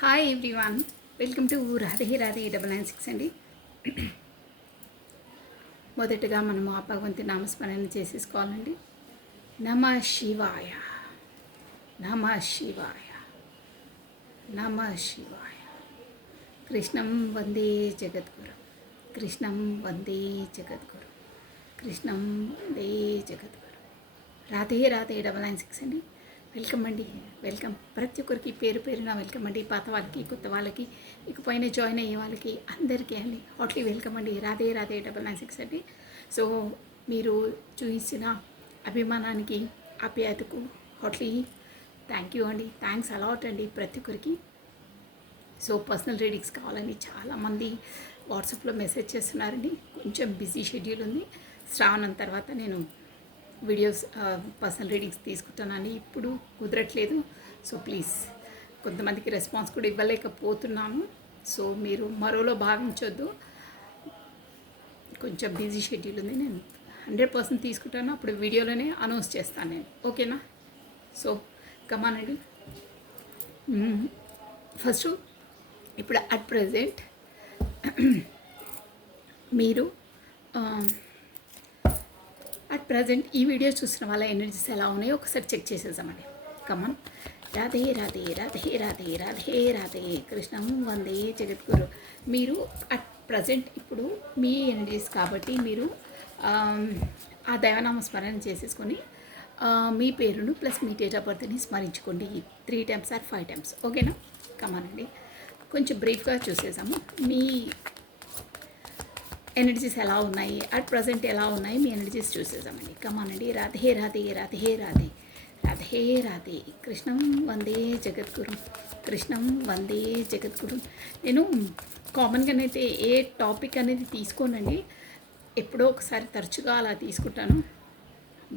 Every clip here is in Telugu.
Hi everyone, welcome to Radhe Radhe 996 అండి. మొదటగా మనము ఆ భగవంతి నామస్మరణ చేసేసుకోవాలండి. నమ శివాయ, నమ శివాయ, నమ శివాయ. కృష్ణం వందే జగద్గురు, కృష్ణం వందే జగద్గురు, కృష్ణం వందే జగద్గురు. రాధే రాధే 996 అండి. వెల్కమ్ అండి, వెల్కమ్. ప్రతి ఒక్కరికి పేరు పేరున వెల్కమ్ అండి. పాత వాళ్ళకి, కొత్త వాళ్ళకి, ఇకపైన జాయిన్ అయ్యే వాళ్ళకి అందరికీ అండి హాట్లీ వెల్కమ్ అండి. రాధే రాధే 996 అండి. సో మీరు చూపించిన అభిమానానికి, ఆప్యాయతకు హాట్లీ థ్యాంక్ యూ అండి. థ్యాంక్స్ అలాట్ అండి ప్రతి ఒక్కరికి. సో పర్సనల్ రీడింగ్స్ కావాలని చాలామంది వాట్సాప్లో మెసేజ్ చేస్తున్నారండి. కొంచెం బిజీ షెడ్యూల్ ఉంది. శ్రావణం తర్వాత నేను వీడియోస్ పర్సనల్ రీడింగ్స్ తీసుకుంటానని ఇప్పుడు కుదరట్లేదు. సో ప్లీజ్, కొంతమందికి రెస్పాన్స్ కూడా ఇవ్వలేకపోతున్నాను. సో మీరు మరోలో భావించొద్దు. కొంచెం బిజీ షెడ్యూల్ ఉంది. నేను 100% తీసుకుంటాను. అప్పుడు వీడియోలోనే అనౌన్స్ చేస్తాను నేను, ఓకేనా? సో కమానండి. ఫస్ట్ ఇప్పుడు అట్ ప్రజెంట్ మీరు అట్ ప్రజెంట్ ఈ వీడియో చూసిన వాళ్ళ ఎనర్జీస్ ఎలా ఉన్నాయో ఒకసారి చెక్ చేసేసామండి. కమన్. రాధే రాధే రాధే రాధే రాధే రాధే కృష్ణం వందే జగద్గురు. మీరు అట్ ప్రజెంట్ ఇప్పుడు మీ ఎనర్జీస్ కాబట్టి మీరు ఆ దైవనామ స్మరణ చేసేసుకొని మీ పేరును ప్లస్ మీ డేట్ ఆఫ్ బర్త్ని స్మరించుకోండి 3 times ఆర్ 5 times, ఓకేనా? కమానండి. కొంచెం బ్రీఫ్గా చూసేసాము. మీ ఎనర్జీస్ ఎలా ఉన్నాయి, అట్ ప్రజెంట్ ఎలా ఉన్నాయి మీ ఎనర్జీస్ చూసేసామండి. కమానండి. రాధే రాధే రాధే రాధే రాధే రాధే కృష్ణం వందే జగద్గురు, కృష్ణం వందే జగద్గురు. నేను కామన్గానైతే ఏ టాపిక్ అనేది తీసుకోనండి. ఎప్పుడో ఒకసారి తరచుగా అలా తీసుకుంటాను.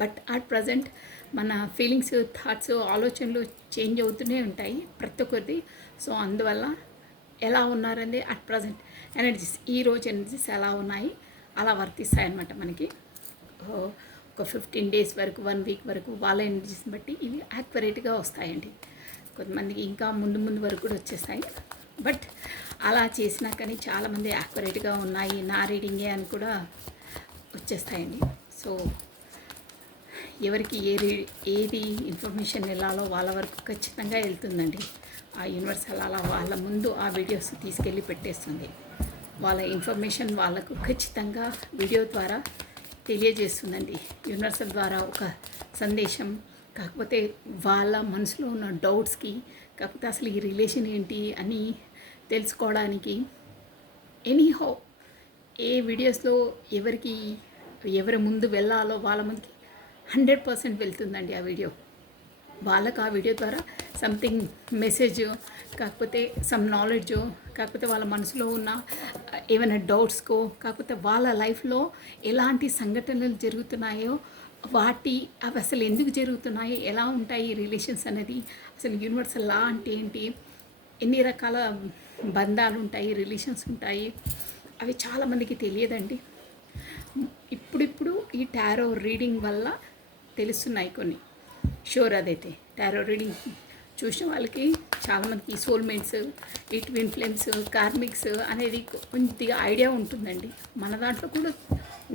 బట్ అట్ ప్రజెంట్ మన ఫీలింగ్స్, థాట్స్, ఆలోచనలు చేంజ్ అవుతూనే ఉంటాయి ప్రతి ఒక్కరిది. సో అందువల్ల ఎలా ఉన్నారండి అట్ ప్రజెంట్ ఎనర్జీస్, ఈరోజు ఎనర్జీస్ ఎలా ఉన్నాయి అలా వర్తిస్తాయి అన్నమాట మనకి. ఒక 15 days వరకు, 1 week వరకు వాళ్ళ ఎనర్జీస్ని బట్టి ఇవి యాక్యురేట్గా వస్తాయండి. కొంతమందికి ఇంకా ముందు వరకు కూడా వచ్చేస్తాయి. బట్ అలా చేసినా కానీ చాలామంది యాక్యురేట్గా ఉన్నాయి నా రీడింగే అని కూడా వచ్చేస్తాయండి. సో ఎవరికి ఏది ఇన్ఫర్మేషన్ వెళ్ళాలో వాళ్ళ వరకు ఖచ్చితంగా వెళ్తుందండి. ఆ యూనివర్స్ అలా వాళ్ళ ముందు ఆ వీడియోస్ తీసుకెళ్ళి పెట్టేస్తుంది. వాళ్ళ ఇన్ఫర్మేషన్ వాళ్ళకు ఖచ్చితంగా వీడియో ద్వారా తెలియజేస్తుందండి. యూనివర్సల్ ద్వారా ఒక సందేశం, కాకపోతే వాళ్ళ మనసులో ఉన్న డౌట్స్కి, కాకపోతే అసలు ఈ రిలేషన్ ఏంటి అని తెలుసుకోవడానికి ఎనీహౌ ఏ వీడియోస్లో ఎవరి ముందు వెళ్ళాలో వాళ్ళ ముందుకి 100% వెళ్తుందండి ఆ వీడియో. వాళ్ళకు ఆ వీడియో ద్వారా సంథింగ్ మెసేజ్, కాకపోతే సమ్ నాలెడ్జ్, కాకపోతే వాళ్ళ మనసులో ఉన్న ఏమైనా డౌట్స్కో, కాకపోతే వాళ్ళ లైఫ్లో ఎలాంటి సంఘటనలు జరుగుతున్నాయో అవి అసలు ఎందుకు జరుగుతున్నాయి, ఎలా ఉంటాయి రిలేషన్స్ అనేది, అసలు యూనివర్సల్ లా అంటే ఏంటి, ఎన్ని రకాల బంధాలు ఉంటాయి, రిలేషన్స్ ఉంటాయి, అవి చాలామందికి తెలియదండి. ఇప్పుడిప్పుడు ఈ టారో రీడింగ్ వల్ల తెలుస్తున్నాయి కొన్ని. షూర్ అదైతే టారో రీడింగ్ చూసిన వాళ్ళకి చాలామందికి సోల్మేట్స్, ఈ ట్విన్ ఫ్లేమ్స్, కార్మిక్స్ అనేది కొద్దిగా ఐడియా ఉంటుందండి. మన దాంట్లో కూడా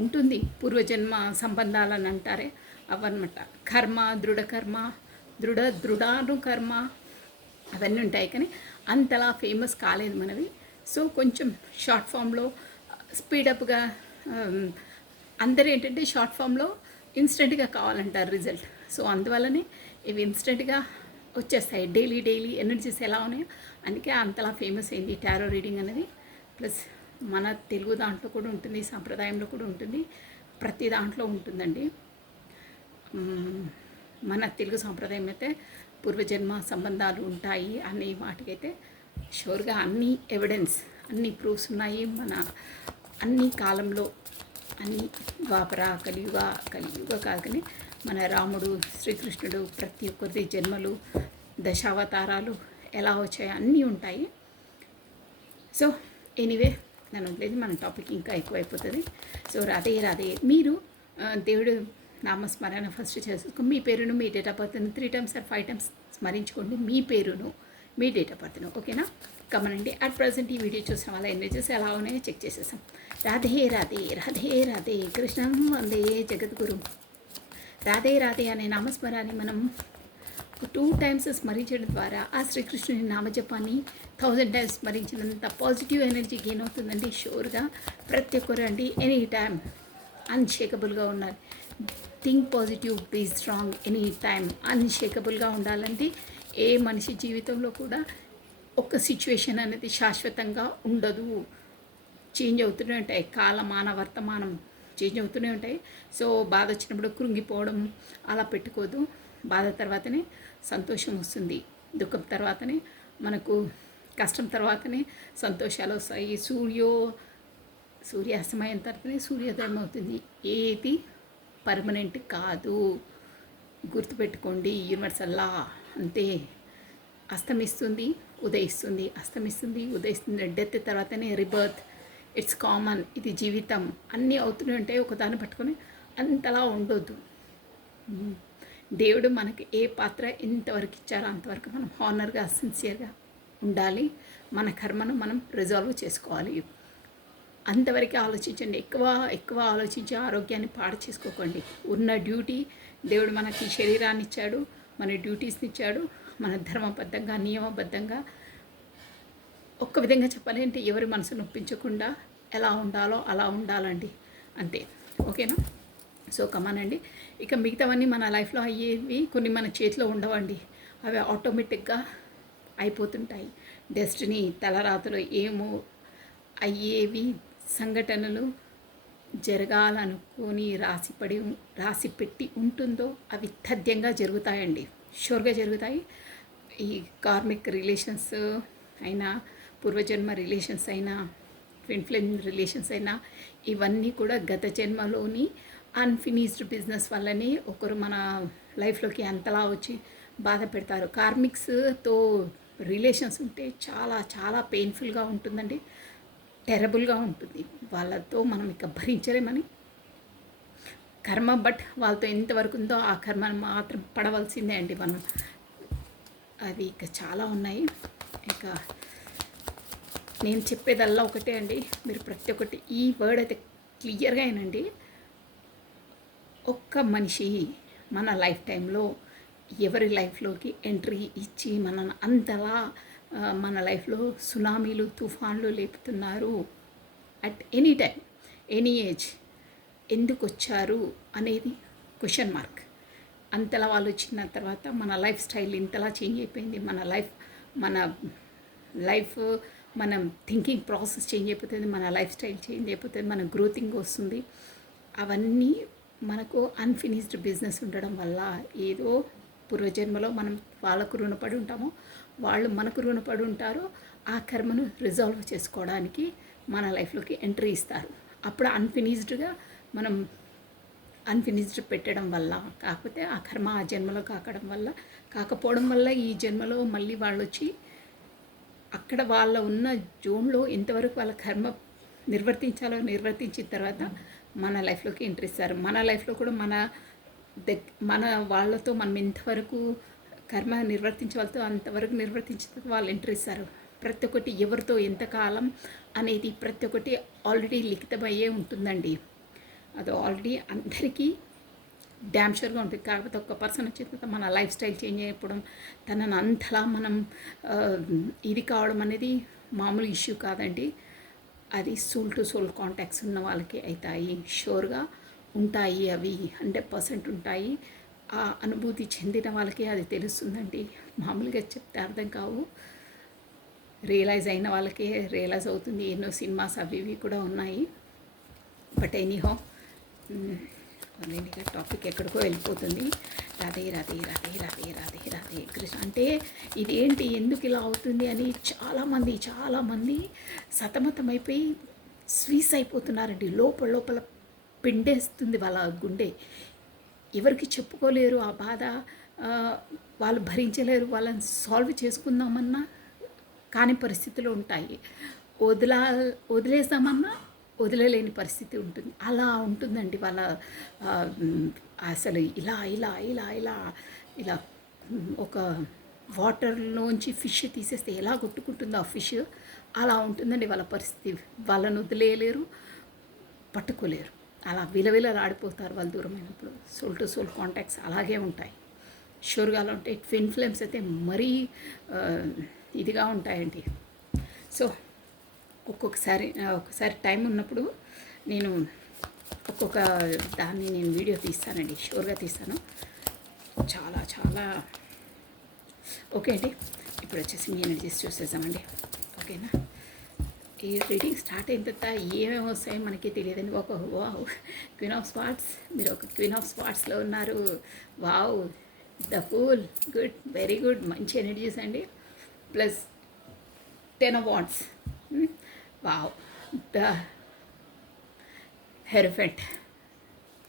ఉంటుంది. పూర్వజన్మ సంబంధాలని అంటారే అవన్నమాట. కర్మ, దృఢానుకర్మ అవన్నీ ఉంటాయి. కానీ అంతలా ఫేమస్ కాలేదు మనవి. సో కొంచెం షార్ట్ ఫామ్లో స్పీడప్గా అందరూ ఏంటంటే షార్ట్ ఫామ్లో ఇన్స్టెంట్గా కావాలంటారు రిజల్ట్. సో అందువల్లనే ఇవి ఇన్స్టెంట్గా వచ్చేస్తాయి. డైలీ ఎనర్జీస్ ఎలా ఉన్నాయో అందుకే అంతలా ఫేమస్ అయింది టారో రీడింగ్ అనేది. ప్లస్ మన తెలుగు దాంట్లో కూడా ఉంటుంది, సాంప్రదాయంలో కూడా ఉంటుంది, ప్రతి దాంట్లో ఉంటుందండి. మన తెలుగు సాంప్రదాయం అయితే పూర్వజన్మ సంబంధాలు ఉంటాయి అనే వాటికైతే షూర్గా అన్ని ఎవిడెన్స్, అన్ని ప్రూఫ్స్ ఉన్నాయి. మన అన్ని కాలంలో అని ద్వాపర, కలియుగ కాదు కానీ మన రాముడు, శ్రీకృష్ణుడు, ప్రతి ఒక్కరిది జన్మలు, దశావతారాలు ఎలా వచ్చాయో అన్నీ ఉంటాయి. సో ఎనీవే నన్ను వదిలేదు, మన టాపిక్ ఇంకా ఎక్కువైపోతుంది. సో రాధే రాధే. మీరు దేవుడు నామస్మరణ ఫస్ట్ చేసుకో. మీ పేరును, మీ డేట్ ఆఫ్ బర్త్ని 3 times ఆర్ 5 times స్మరించుకోండి. మీ పేరును మీ డేట్ ఆఫ్ బర్త్ను. ఓకేనా? కమనండి. అట్ ప్రజెంట్ ఈ వీడియో చూసిన వాళ్ళ ఎనర్జీస్ ఎలా ఉన్నాయో చెక్ చేసేసాం. రాధే రాధే రాధే రాధే కృష్ణం వందే జగద్గురు. రాధే రాధే అనే నామస్మరాన్ని మనం 2 times స్మరించడం ద్వారా ఆ శ్రీకృష్ణుని నామజపాన్ని 1000 times స్మరించినంత పాజిటివ్ ఎనర్జీ గెయిన్ అవుతుందండి. షూర్గా ప్రతి ఒక్కరు అండి ఎనీ టైం అన్షేకబుల్గా ఉన్నారు. Think positive, be strong, any time అన్షేకబుల్గా ఉండాలండి. ఏ మనిషి జీవితంలో కూడా ఒక సిచ్యువేషన్ అనేది శాశ్వతంగా ఉండదు. చేంజ్ అవుతూనే ఉంటాయి. కాలమాన వర్తమానం చేంజ్ అవుతూనే ఉంటాయి. సో బాధ వచ్చినప్పుడు కృంగిపోవడం అలా పెట్టుకోదు. బాధ తర్వాతనే సంతోషం వస్తుంది. దుఃఖం తర్వాతనే మనకు కష్టం తర్వాతనే సంతోషాలు వస్తాయి. సూర్యాస్తమయం తర్వాతనే సూర్యోదయం అవుతుంది. ఏది పర్మనెంట్ కాదు, గుర్తుపెట్టుకోండి. యూనివర్సల్ లా అంతే. అస్తమిస్తుంది, ఉదయిస్తుంది, అస్తమిస్తుంది, ఉదయిస్తుంది. డెత్ తర్వాతనే రిబర్త్. It's common. ఇది జీవితం. అన్నీ అవుతూనే ఉంటాయి. ఒకదాన్ని పట్టుకొని అంతలా ఉండొద్దు. దేవుడు మనకి ఏ పాత్ర ఎంతవరకు ఇచ్చారో అంతవరకు మనం హానర్గా, సిన్సియర్గా ఉండాలి. మన కర్మను మనం రిజాల్వ్ చేసుకోవాలి. అంతవరకు ఆలోచించండి. ఎక్కువ ఆలోచించి ఆరోగ్యాన్ని పాడు చేసుకోకండి. ఉన్న డ్యూటీ, దేవుడు మనకి శరీరాన్ని ఇచ్చాడు, మన డ్యూటీస్ని ఇచ్చాడు. మన ధర్మబద్ధంగా, నియమబద్ధంగా, ఒక్క విధంగా చెప్పాలి అంటే ఎవరి మనసు నొప్పించకుండా ఎలా ఉండాలో అలా ఉండాలండి. అంతే. ఓకేనా? సో కమానండి. ఇక మిగతావన్నీ మన లైఫ్లో అయ్యేవి కొన్ని మన చేతిలో ఉండవండి. అవి ఆటోమేటిక్గా అయిపోతుంటాయి. డెస్టినీ, తలరాతలు ఏమో అయ్యేవి సంఘటనలు జరగాలనుకొని రాసి పెట్టి ఉంటుందో అవి తథ్యంగా జరుగుతాయండి. షూర్గా జరుగుతాయి. ఈ కార్మిక్ రిలేషన్స్ అయినా, పూర్వజన్మ రిలేషన్స్ అయినా, ట్విన్ ఫ్లేమ్ రిలేషన్స్ అయినా, ఇవన్నీ కూడా గత జన్మలోని అన్ఫినిష్డ్ బిజినెస్ వల్లనే ఒకరు మన లైఫ్లోకి అంతలా వచ్చి బాధ పెడతారు. కార్మిక్స్తో రిలేషన్స్ ఉంటే చాలా చాలా పెయిన్ఫుల్గా ఉంటుందండి. టెరబుల్గా ఉంటుంది. వాళ్ళతో మనం ఇక భరించలేమని కర్మ. బట్ వాళ్ళతో ఎంతవరకు ఉందో ఆ కర్మను మాత్రం పడవలసిందే అండి మనం. అది ఇక చాలా ఉన్నాయి. ఇక నేను చెప్పేదల్లా ఒకటే అండి. మీరు ప్రతి ఒక్కటి ఈ వర్డ్ అయితే క్లియర్గా అయినండి. ఒక్క మనిషి మన లైఫ్ టైంలో ఎవరి లైఫ్లోకి ఎంట్రీ ఇచ్చి మనల్ని అంతలా మన లైఫ్లో సునామీలు, తుఫాన్లు లేపుతున్నారు. At any time, any age ఎందుకు వచ్చారు అనేది క్వశ్చన్ మార్క్. అంతలా వాళ్ళు వచ్చిన తర్వాత మన లైఫ్ స్టైల్ ఇంతలా చేంజ్ అయిపోయింది. మన లైఫ్ మనం థింకింగ్ ప్రాసెస్ చేంజ్ అయిపోతుంది. మన లైఫ్ స్టైల్ చేంజ్ అయిపోతుంది. మన గ్రోతింగ్ వస్తుంది. అవన్నీ మనకు అన్ఫినిష్డ్ బిజినెస్ ఉండడం వల్ల ఏదో పూర్వజన్మలో మనం వాళ్ళకు రుణపడి ఉంటామో, వాళ్ళు మనకు రుణపడి ఉంటారో, ఆ కర్మను రిజాల్వ్ చేసుకోవడానికి మన లైఫ్లోకి ఎంట్రీ ఇస్తారు. అప్పుడు అన్ఫినిష్డ్ పెట్టడం వల్ల, కాకపోతే ఆ కర్మ ఆ జన్మలో కాకపోవడం వల్ల ఈ జన్మలో మళ్ళీ వాళ్ళు వచ్చి అక్కడ వాళ్ళ ఉన్న జోన్లో ఎంతవరకు వాళ్ళ కర్మ నిర్వర్తించిన తర్వాత మన లైఫ్లోకి ఎంట్రీ ఇస్తారు. మన లైఫ్లో కూడా మన వాళ్ళతో మనం ఎంతవరకు కర్మ నిర్వర్తించవాళ్ళతో అంతవరకు నిర్వర్తించిన వాళ్ళు ఎంట్రీ ఇస్తారు. ప్రతి ఒక్కటి ఎవరితో ఎంతకాలం అనేది ప్రతి ఒక్కటి ఆల్రెడీ లిఖితమయ్యే ఉంటుందండి. అది ఆల్రెడీ అందరికీ డ్యామ్ షూర్గా ఉంటుంది. కాకపోతే ఒక్క పర్సన్ వచ్చిన తర్వాత మన లైఫ్ స్టైల్ చేంజ్ అయిపోవడం, తనను అంతలా మనం ఇది కావడం అనేది మామూలు ఇష్యూ కాదండి. అది సోల్ టు సోల్ కాంటాక్ట్స్ ఉన్న వాళ్ళకి అవుతాయి. షూర్గా ఉంటాయి. అవి 100% ఉంటాయి. ఆ అనుభూతి చెందిన వాళ్ళకి అది తెలుస్తుందండి. మామూలుగా చెప్తే అర్థం కావు. రియలైజ్ అయిన వాళ్ళకే రియలైజ్ అవుతుంది. ఎన్నో సినిమాస్ అవి ఇవి కూడా ఉన్నాయి. బట్ ఎనీహో నేను టాపిక్ ఎక్కడికో వెళ్ళిపోతుంది. రాధే రాధే రాధే రాధే రాధే రాధే కృష్ణ. అంటే ఇదేంటి, ఎందుకు ఇలా అవుతుంది అని చాలామంది సతమతమైపోయి స్వీస్ అయిపోతున్నారండి. లోపల పిండేస్తుంది వాళ్ళ గుండె. ఎవరికి చెప్పుకోలేరు ఆ బాధ. వాళ్ళు భరించలేరు. వాళ్ళని సాల్వ్ చేసుకుందామన్నా కాని పరిస్థితులు ఉంటాయి. వదిలేసామన్నా వదిలేలేని పరిస్థితి ఉంటుంది. అలా ఉంటుందండి వాళ్ళ అసలు ఇలా ఒక వాటర్లోంచి ఫిష్ తీసేస్తే ఎలా కొట్టుకుంటుందో ఆ ఫిష్, అలా ఉంటుందండి వాళ్ళ పరిస్థితి. వాళ్ళను వదిలేయలేరు, పట్టుకోలేరు. అలా విలవిలలాడిపోతారు వాళ్ళు దూరమైనప్పుడు. సోల్ టు సోల్ కాంటాక్ట్స్ అలాగే ఉంటాయి. షూర్గా అలా ఉంటాయి. ట్విన్ ఫ్లేమ్స్ అయితే మరీ ఇదిగా ఉంటాయండి. సో ఒకసారి టైం ఉన్నప్పుడు నేను ఒక్కొక్క దాన్ని నేను వీడియో తీస్తానండి, షూర్గా తీస్తాను. చాలా చాలా ఓకే అండి. ఇప్పుడు వచ్చేసి మీ ఎనర్జీస్ చూసేసామండి, ఓకేనా. ఈ రీడింగ్ స్టార్ట్ అయిన తర్వాత ఏమేమి వస్తాయో మనకి తెలియదండి. ఒక వావ్, క్వీన్ ఆఫ్ స్వార్డ్స్, మీరు ఒక క్వీన్ ఆఫ్ స్వార్డ్స్లో ఉన్నారు. Wow, the fool, good, very good, మంచి ఎనర్జీస్ అండి. Plus 10 of wands, wow, the hierophant,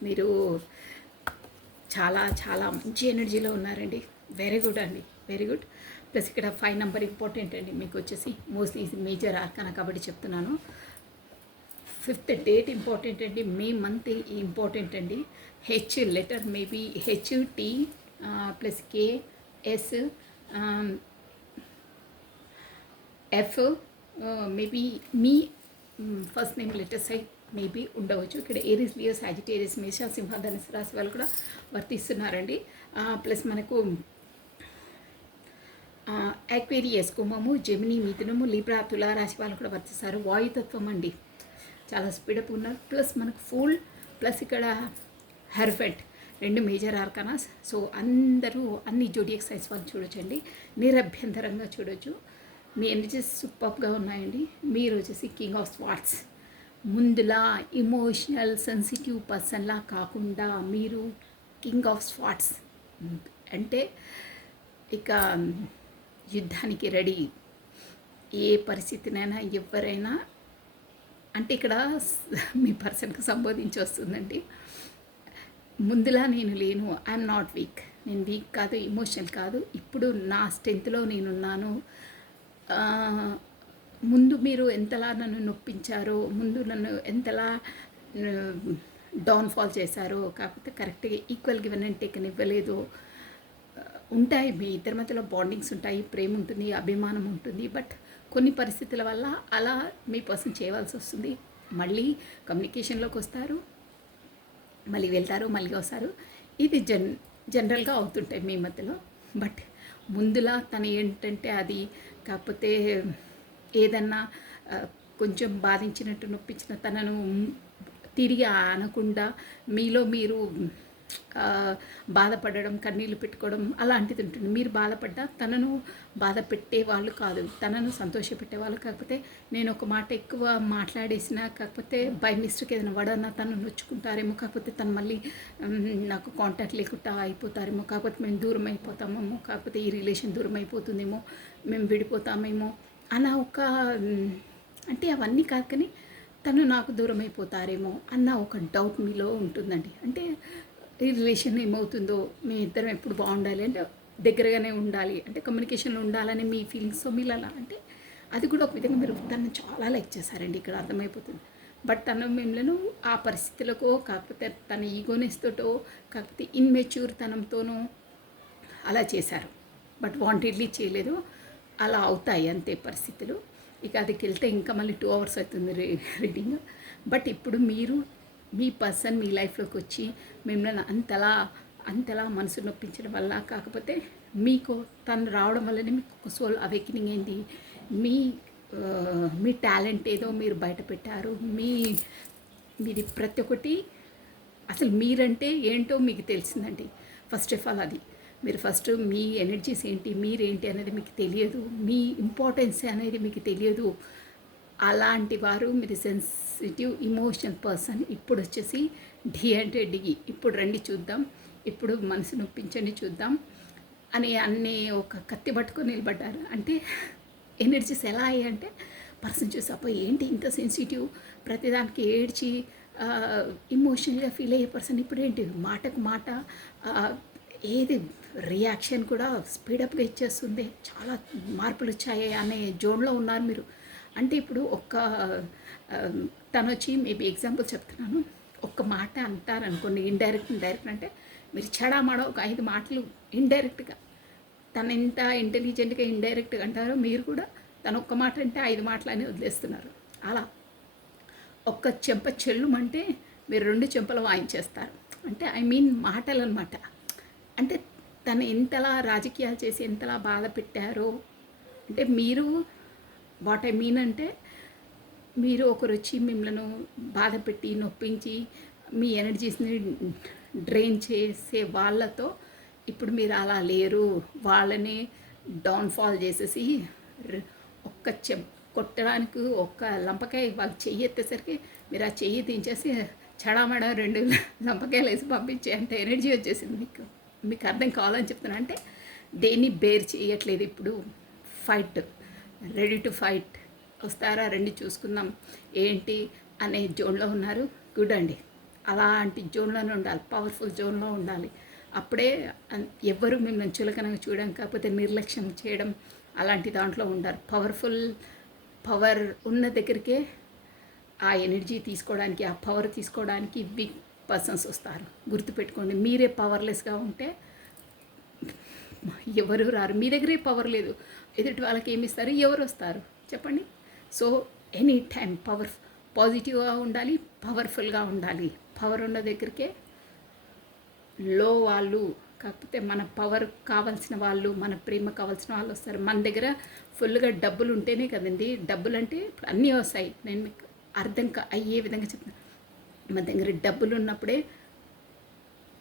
మీరు చాలా చాలా మంచి ఎనర్జీలో ఉన్నారండి. వెరీ గుడ్ అండి, వెరీ గుడ్. ప్లస్ ఇక్కడ 5 నెంబర్ ఇంపార్టెంట్ అండి మీకు వచ్చేసి. మోస్ట్లీ ఇది మేజర్ ఆర్కానా కాబట్టి చెప్తున్నాను. 5th డేట్ ఇంపార్టెంట్ అండి. మే మంత్ ఇంపార్టెంట్ అండి. H letter maybe HT plus KS F maybe మీ ఫస్ట్ నేమ్ లెటర్స్ అయి మేబీ ఉండవచ్చు. ఇక్కడ ఏరీస్, లియో, సాజిటేరియస్, మేష, సింహ, ధనుసు రాశి వాళ్ళు కూడా వర్తిస్తున్నారండి. ప్లస్ మనకు యాక్వేరియస్, కుంభము, జెమిని, మిథునము, లిబ్రా, తులారాశి వాళ్ళు కూడా వర్తిస్తారు. వాయుతత్వం అండి, చాలా స్పీడప్ ఉన్నారు. ప్లస్ మనకు ఫూల్, ప్లస్ ఇక్కడ హెర్ఫెంట్, 2 మేజర్ ఆర్కానాస్. సో అందరూ అన్ని జోడియక్ సైన్స్ వాళ్ళు చూడొచ్చండి, నిరభ్యంతరంగా చూడొచ్చు. మీ ఎనర్జీస్ సూపర్గా ఉన్నాయండి. మీరు వచ్చేసి కింగ్ ఆఫ్ స్వార్డ్స్, ముందులా ఇమోషనల్ సెన్సిటివ్ పర్సన్లా కాకుండా మీరు కింగ్ ఆఫ్ స్వార్డ్స్ అంటే ఇక యుద్ధానికి రెడీ. ఏ పరిస్థితినైనా ఎవరైనా అంటే ఇక్కడ మీ పర్సన్కి సంబోధించి వస్తుందండి. ముందులా నేను లేను, ఐఎమ్ నాట్ వీక్, నేను వీక్ కాదు, ఇమోషనల్ కాదు, ఇప్పుడు నా స్ట్రెంత్లో నేనున్నాను. ముందు మీరు ఎంతలా నన్ను నొప్పించారో, ముందు నన్ను ఎంతలా డౌన్ఫాల్ చేశారో, కాకపోతే కరెక్ట్గా ఈక్వల్ గివెన్ అండ్ టేకన్ ఇవ్వలేదు. ఉంటాయి మీ ఇద్దరి మధ్యలో బాండింగ్స్ ఉంటాయి, ప్రేమ ఉంటుంది, అభిమానం ఉంటుంది. బట్ కొన్ని పరిస్థితుల వల్ల అలా మీ పర్సన్ చేయవలసి వస్తుంది. మళ్ళీ కమ్యూనికేషన్లోకి వస్తారు, మళ్ళీ వెళ్తారు, మళ్ళీ వస్తారు. ఇది జనరల్గా అవుతుంటాయి మీ మధ్యలో. బట్ ముందులా తను ఏంటంటే అది, కాకపోతే ఏదన్నా కొంచెం బాధించినట్టు నొప్పించిన తనను తిరిగి అనకుండా మీలో మీరు బాధపడడం, కన్నీళ్ళు పెట్టుకోవడం అలాంటిది ఉంటుంది. మీరు బాధపడ్డా తనను బాధ పెట్టేవాళ్ళు కాదు, తనను సంతోషపెట్టేవాళ్ళు. కాకపోతే నేను ఒక మాట ఎక్కువ మాట్లాడేసినా, కాకపోతే బై మిస్టేక్ ఏదైనా వడన్నా తను నొచ్చుకుంటారేమో, కాకపోతే తను మళ్ళీ నాకు కాంటాక్ట్ లేకుండా అయిపోతారేమో, కాకపోతే మేము దూరం అయిపోతామేమో, కాకపోతే ఈ రిలేషన్ దూరం అయిపోతుందేమో, మేము విడిపోతామేమో అన్న ఒక, అంటే అవన్నీ కాదు కానీ తను నాకు దూరం అయిపోతారేమో అన్న ఒక డౌట్ మీలో ఉంటుందండి. అంటే ఈ రిలేషన్ ఏమవుతుందో, మీ ఇద్దరం ఎప్పుడు బాగుండాలి అంటే దగ్గరగానే ఉండాలి, అంటే కమ్యూనికేషన్లో ఉండాలని మీ ఫీలింగ్స్తో మీరు అలా, అంటే అది కూడా ఒక విధంగా మీరు తను చాలా లైక్ చేశారండి, ఇక్కడ అర్థమైపోతుంది. బట్ తను మిమ్మల్ని ఆ పరిస్థితులకో, కాకపోతే తన ఈగోనెస్తోటో, కాకపోతే ఇన్మెచ్యూర్ తనంతోనో అలా చేశారు. బట్ వాంటెడ్లీ చేయలేదు, అలా అవుతాయి అంతే పరిస్థితులు. ఇక అదికి వెళ్తే ఇంకా మళ్ళీ 2 hours అవుతుంది రీడింగ్. బట్ ఇప్పుడు మీరు మీ పర్సన్ మీ లైఫ్లోకి వచ్చి మిమ్మల్ని అంతలా మనసు నొప్పించడం వల్ల, కాకపోతే మీకు తను రావడం వల్లనే మీకు ఒక సోల్ అవేకనింగ్ అయింది. మీ టాలెంట్ ఏదో మీరు బయట పెట్టారు. మీది ప్రతి ఒక్కటి అసలు మీరంటే ఏంటో మీకు తెలిసిందండి. ఫస్ట్ ఆఫ్ ఆల్ అది మీరు ఫస్ట్ మీ ఎనర్జీస్ ఏంటి, మీరేంటి అనేది మీకు తెలియదు, మీ ఇంపార్టెన్స్ అనేది మీకు తెలియదు. అలాంటి వారు మీరు సెన్సిటివ్ ఇమోషనల్ పర్సన్. ఇప్పుడు వచ్చేసి డి అంటే డి, ఇప్పుడు రండి చూద్దాం, ఇప్పుడు మనసు నొప్పించండి చూద్దాం అని అన్నీ ఒక కత్తి పట్టుకొని నిలబడ్డారు. అంటే ఎనర్జీస్ ఎలా అయ్యాయంటే పర్సన్ చూసి అబ్బా ఏంటి ఇంత సెన్సిటివ్, ప్రతిదానికి ఏడ్చి ఇమోషనల్గా ఫీల్ అయ్యే పర్సన్ ఇప్పుడు ఏంటి మాటకు మాట ఏది రియాక్షన్ కూడా స్పీడప్గా ఇచ్చేస్తుంది, చాలా మార్పులు వచ్చాయి అనే జోన్లో ఉన్నారు మీరు. అంటే ఇప్పుడు తను వచ్చి మేబీ ఎగ్జాంపుల్ చెప్తున్నాను, ఒక్క మాట అంటారనుకోండి, ఇండైరెక్ట్ అంటే మీరు చెడామాడ ఒక 5 మాటలు ఇండైరెక్ట్గా తను ఎంత ఇంటెలిజెంట్గా ఇండైరెక్ట్గా అంటారో మీరు కూడా తను ఒక్క మాట అంటే 5 మాటలని వదిలేస్తున్నారు. అలా ఒక్క చెంప చెల్లుమంటే మీరు 2 చెంపలు వాయించేస్తారు. అంటే ఐ మీన్ మాటలన్నమాట. అంటే తను ఎంతలా రాజకీయాలు చేసి ఎంతలా బాధ పెట్టారో అంటే మీరు వాట్ ఐ మీన్ అంటే మీరు ఒకరు వచ్చి మిమ్మల్ని బాధ పెట్టి నొప్పించి మీ ఎనర్జీస్ని డ్రైన్ చేసే వాళ్ళతో ఇప్పుడు మీరు అలా లేరు. వాళ్ళని డౌన్ఫాల్ చేసేసి ఒక్క కొట్టడానికి ఒక్క లంపకాయ వాళ్ళు చెయ్యి ఎత్తేసరికి మీరు ఆ చెయ్యి దించేసి చడామడ 2 లంపకాయలు వేసి పంపించే అంత ఎనర్జీ వచ్చేసింది మీకు. మీకు అర్థం కావాలని చెప్తున్నా. అంటే దేన్ని బేర్ చేయట్లేదు ఇప్పుడు. Fight, ready to fight. వస్తారా, రండి చూసుకుందాం ఏంటి అనే జోన్లో ఉన్నారు. గుడ్ అండి. అలాంటి జోన్లోనే ఉండాలి, పవర్ఫుల్ జోన్లో ఉండాలి. అప్పుడే ఎవ్వరు మిమ్మల్ని చులకనగా చూడడం కాకపోతే నిర్లక్ష్యం చేయడం అలాంటి దాంట్లో ఉండాలి. పవర్ ఉన్న దగ్గరికే ఆ ఎనర్జీ తీసుకోవడానికి, ఆ పవర్ తీసుకోవడానికి బిగ్ పర్సన్స్ వస్తారు. గుర్తుపెట్టుకోండి. మీరే పవర్లెస్గా ఉంటే ఎవరు రారు. మీ దగ్గరే పవర్ లేదు, ఎదుటి వాళ్ళకి ఏమి ఇస్తారు, ఎవరు వస్తారు చెప్పండి. సో ఎనీ టైం పాజిటివ్గా ఉండాలి, పవర్ఫుల్గా ఉండాలి. పవర్ ఉన్న దగ్గరికే లో వాళ్ళు, కాకపోతే మన పవర్ కావాల్సిన వాళ్ళు, మన ప్రేమ కావాల్సిన వాళ్ళు వస్తారు. మన దగ్గర ఫుల్గా డబ్బులు ఉంటేనే కదండి. డబ్బులు అంటే ఇప్పుడు అన్నీ వస్తాయి. నేను మీకు అర్థం అయ్యే విధంగా చెప్తాను. మన దగ్గర డబ్బులు ఉన్నప్పుడే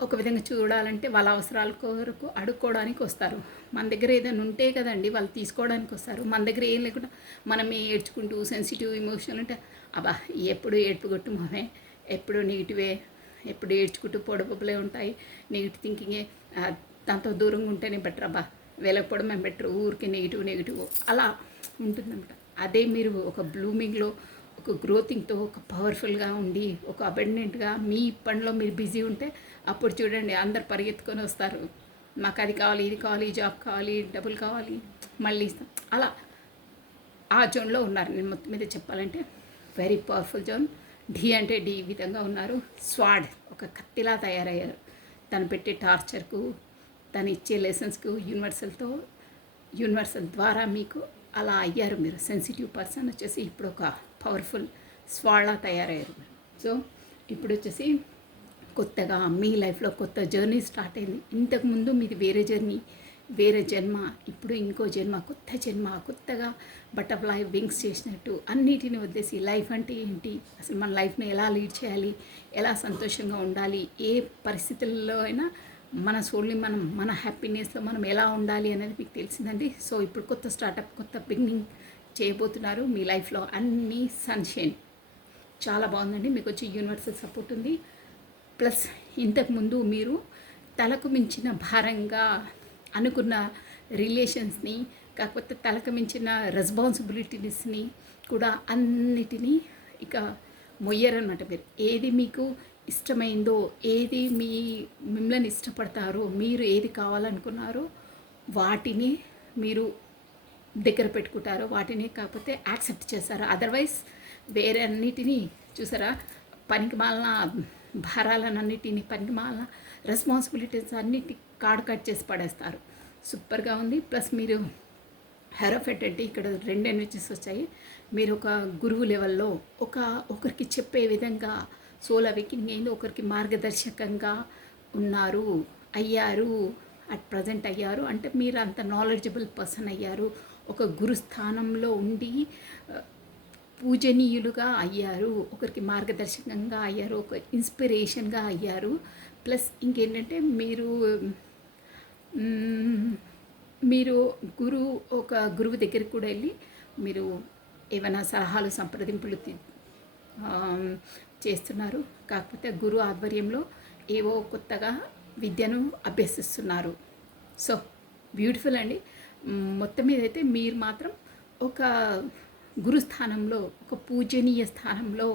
ఒక విధంగా చూడాలంటే వాళ్ళ అవసరాల కొరకు అడుక్కోవడానికి వస్తారు. మన దగ్గర ఏదైనా ఉంటే కదండి వాళ్ళు తీసుకోవడానికి వస్తారు. మన దగ్గర ఏం లేకుండా మనమే ఏడ్చుకుంటూ సెన్సిటివ్ ఎమోషనల్ అంటే అబ్బా ఎప్పుడు ఏడ్పుగొట్టు మొహమే, ఎప్పుడు నెగిటివే, ఎప్పుడు ఏడ్చుకుంటూ పొడపొప్పులే ఉంటాయి, నెగిటివ్ థింకింగే, దాంతో దూరంగా ఉంటేనే బెటర్, అబ్బా వెళ్ళకపోవడం మేము బెటర్, ఊరికి నెగిటివ్ అలా ఉంటుందన్నమాట. అదే మీరు ఒక బ్లూమింగ్లో ఒక గ్రోతింగ్తో ఒక పవర్ఫుల్గా ఉండి ఒక అబెండెంట్గా మీ పనిలో మీరు బిజీ ఉంటే అప్పుడు చూడండి అందరు పరిగెత్తుకొని వస్తారు. మాకు అది కావాలి, ఇది కావాలి, జాబ్ కావాలి, డబ్బులు కావాలి, మళ్ళీ ఇస్తాం. అలా ఆ జోన్లో ఉన్నారు. నేను మొత్తం మీద చెప్పాలంటే వెరీ పవర్ఫుల్ జోన్. డి అంటే డి విధంగా ఉన్నారు. స్వాడ్ ఒక కత్తిలా తయారయ్యారు. తను పెట్టే టార్చర్కు, తను ఇచ్చే లెసన్స్కు యూనివర్సల్ ద్వారా మీకు అలా అయ్యారు. మీరు సెన్సిటివ్ పర్సన్ వచ్చేసి ఇప్పుడు ఒక పవర్ఫుల్ స్వాడ్లా తయారయ్యారు. సో ఇప్పుడు వచ్చేసి కొత్తగా మీ లైఫ్లో కొత్త జర్నీ స్టార్ట్ అయింది. ఇంతకుముందు మీది వేరే జర్నీ, వేరే జన్మ, ఇప్పుడు ఇంకో జన్మ, కొత్తగా బటర్ఫ్లై వింగ్స్ చేసినట్టు అన్నిటిని వదిలేసి లైఫ్ అంటే ఏంటి, అసలు మన లైఫ్ని ఎలా లీడ్ చేయాలి, ఎలా సంతోషంగా ఉండాలి, ఏ పరిస్థితుల్లో అయినా మన సోల్ని మన హ్యాపీనెస్లో మనం ఎలా ఉండాలి అనేది మీకు తెలిసిందండి. సో ఇప్పుడు కొత్త స్టార్టప్, కొత్త బిగినింగ్ చేయబోతున్నారు. మీ లైఫ్లో అన్నీ సన్షైన్, చాలా బాగుందండి. మీకు వచ్చి యూనివర్సల్ సపోర్ట్ ఉంది. ప్లస్ ఇంతకుముందు మీరు తలకు మించిన భారంగా అనుకున్న రిలేషన్స్ని, కాకపోతే తలకు మించిన రెస్పాన్సిబిలిటీస్ని కూడా అన్నిటినీ ఇక మొయ్యరన్నమాట. మీరు ఏది మీకు ఇష్టమైందో, ఏది మిమ్మల్ని ఇష్టపడతారో, మీరు ఏది కావాలనుకున్నారో వాటిని మీరు దగ్గర పెట్టుకుంటారో వాటిని కాకపోతే యాక్సెప్ట్ చేస్తారు. అదర్వైజ్ వేరే అన్నిటినీ చూసారా, పనికిమాలిన భారాలన్నిటిని, పనికిమాలిన రెస్పాన్సిబిలిటీస్ అన్నిటి కట్ చేసి పడేస్తారు. సూపర్గా ఉంది. ప్లస్ మీరు హెరోఫెట్ అంటే ఇక్కడ 2 ఎనర్జీస్ వచ్చాయి. మీరు ఒక గురువు లెవెల్లో ఒకరికి చెప్పే విధంగా సోల్ అవేకినింగ్ అయింది, ఒకరికి మార్గదర్శకంగా అయ్యారు అట్ ప్రజెంట్ అయ్యారు. అంటే మీరు అంత నాలెడ్జబుల్ పర్సన్ అయ్యారు. ఒక గురు స్థానంలో ఉండి పూజనీయులుగా అయ్యారు, ఒకరికి మార్గదర్శకంగా అయ్యారు, ఒక ఇన్స్పిరేషన్గా అయ్యారు. ప్లస్ ఇంకేంటంటే మీరు ఒక గురువు దగ్గరికి కూడా వెళ్ళి మీరు ఏమైనా సలహాలు సంప్రదింపులు చేస్తున్నారు. కాకపోతే గురువు ఆధ్వర్యంలో ఏవో కొత్తగా విద్యను అభ్యసిస్తున్నారు. సో బ్యూటిఫుల్ అండి. మొత్తం మీద అయితే మీరు మాత్రం ఒక గురుస్థానంలో, ఒక పూజనీయ స్థానంలో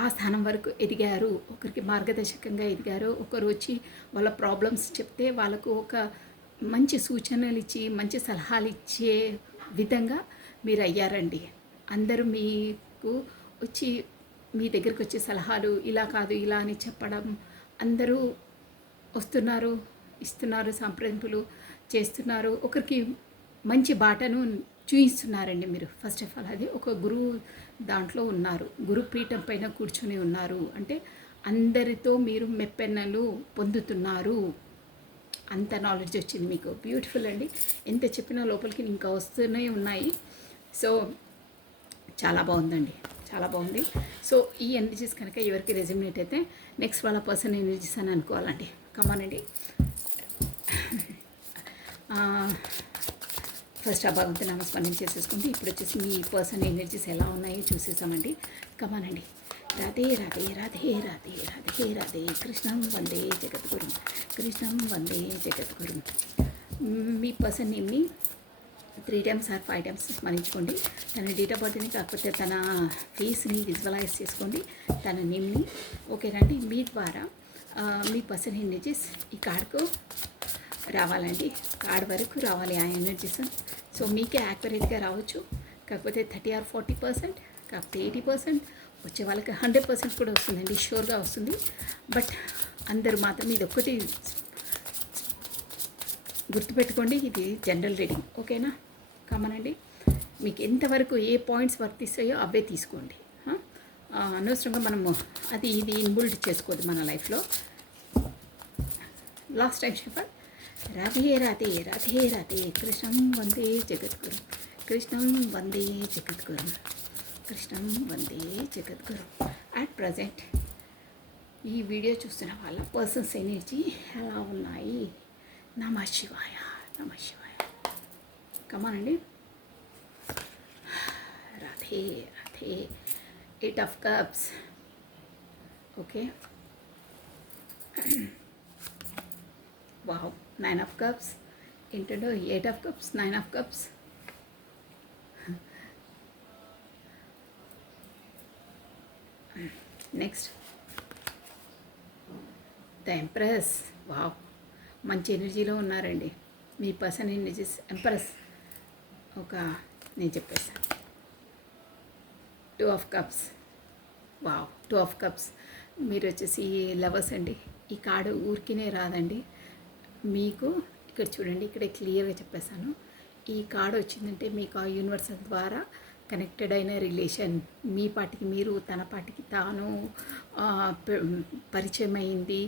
ఆ స్థానం వరకు ఎదిగారు. ఒకరికి మార్గదర్శకంగా ఎదిగారు. ఒకరు వచ్చి వాళ్ళ ప్రాబ్లమ్స్ చెప్తే వాళ్ళకు ఒక మంచి సూచనలు ఇచ్చి మంచి సలహాలు ఇచ్చే విధంగా మీరు అయ్యారండి. అందరూ మీకు వచ్చి మీ దగ్గరికి వచ్చే సలహాలు ఇలా కాదు ఇలా అని చెప్పడం, అందరూ వస్తున్నారు. ఇస్తున్నారు, సంప్రదింపులు చేస్తున్నారు, ఒకరికి మంచి బాటను చూయిస్తున్నారండి మీరు. ఫస్ట్ ఆఫ్ ఆల్ అది ఒక గురువు దాంట్లో ఉన్నారు, గురు పీఠం పైన కూర్చుని ఉన్నారు అంటే అందరితో మీరు మెప్పెన్నలు పొందుతున్నారు. అంత నాలెడ్జ్ వచ్చింది మీకు. బ్యూటిఫుల్ అండి. ఎంత చెప్పినా లోపలికి ఇంకా వస్తూనే ఉన్నాయి. సో చాలా బాగుందండి, చాలా బాగుంది. సో ఈ ఎనర్జీస్ కనుక ఎవరికి రెజిమినేట్ అయితే నెక్స్ట్ వాళ్ళ పర్సన్ ఎనర్జీస్ అని అనుకోవాలండి. కమానండి. ఫస్ట్ ఆ భగవంతు నామస్మరణ చేసేసుకుంటే ఇప్పుడు వచ్చేసి మీ పర్సన్ ఎనర్జీస్ ఎలా ఉన్నాయో చూసేసామండి. కమానండి. రాధే రాధే రాధే రాధే రాధే రాధే కృష్ణం వందే జగద్గురు, కృష్ణం వందే జగద్గురు. మీ పర్సన్ నేమ్ని 3 times ఆర్ 5 times స్మరించుకోండి. తన డేట్ ఆఫ్ బర్త్ని కాకపోతే తన ఫేస్ని విజువలైజ్ చేసుకోండి, తన నేమ్ని. ఓకేనండి. మీ ద్వారా మీ పర్సన్ ఎనర్జీస్ ఈ కార్డుకు రావాలండి, కార్డ్ వరకు రావాలి ఆ ఎనర్జీస్. సో మీకే యాక్యురేట్గా రావచ్చు, కాకపోతే 30 or 40%, కాకపోతే 80%, వచ్చే వాళ్ళకి 100% కూడా వస్తుందండి, షూర్గా వస్తుంది. బట్ అందరూ మాత్రం ఇది ఒక్కటి గుర్తుపెట్టుకోండి, ఇది జనరల్ రీడింగ్. ఓకేనా? కామనండి. మీకు ఎంతవరకు ఏ పాయింట్స్ వర్తిస్తాయో అవే తీసుకోండి. అనవసరంగా మనము అది ఇది ఇన్బుల్డ్ చేసుకోవద్దు మన లైఫ్లో. లాస్ట్ టైం చెప్పండి. రాధే రాధే రాధే రాధే కృష్ణం వందే జగద్గురు, కృష్ణం వందే జగద్గురు, కృష్ణం వందే జగద్గురు. అట్ ప్రజెంట్ ఈ వీడియో చూస్తున్న వాళ్ళ పర్సన్స్ ఎనర్జీ ఎలా ఉన్నాయి? నమః శివాయ, నమః శివాయ. కమానండి. Radhe Radhe. 8 of cups. Okay. Wow. 9 of cups. ఏంటంటే 8 of cups, 9 of cups. Next the empress. Wow, మంచి ఎనర్జీలో ఉన్నారండి మీ పర్సన్ ఎనర్జీస్. ఎంప్రెస్ ఒక నేను చెప్పేసాను. 2 of cups. Wow, 2 of cups. మీరు వచ్చేసి లవర్స్ అండి. ఈ కార్డు ఊరికినే రాదండి మీకు. ఇక్కడ చూడండి, ఇక్కడ క్లియర్గా చెప్పేశాను. ఈ కార్డు వచ్చిందంటే మీకు ఆ యూనివర్సల్ ద్వారా కనెక్టెడ్ అయిన రిలేషన్, మీ పాటికి మీరు, తన పాటికి తాను పరిచయం అయింది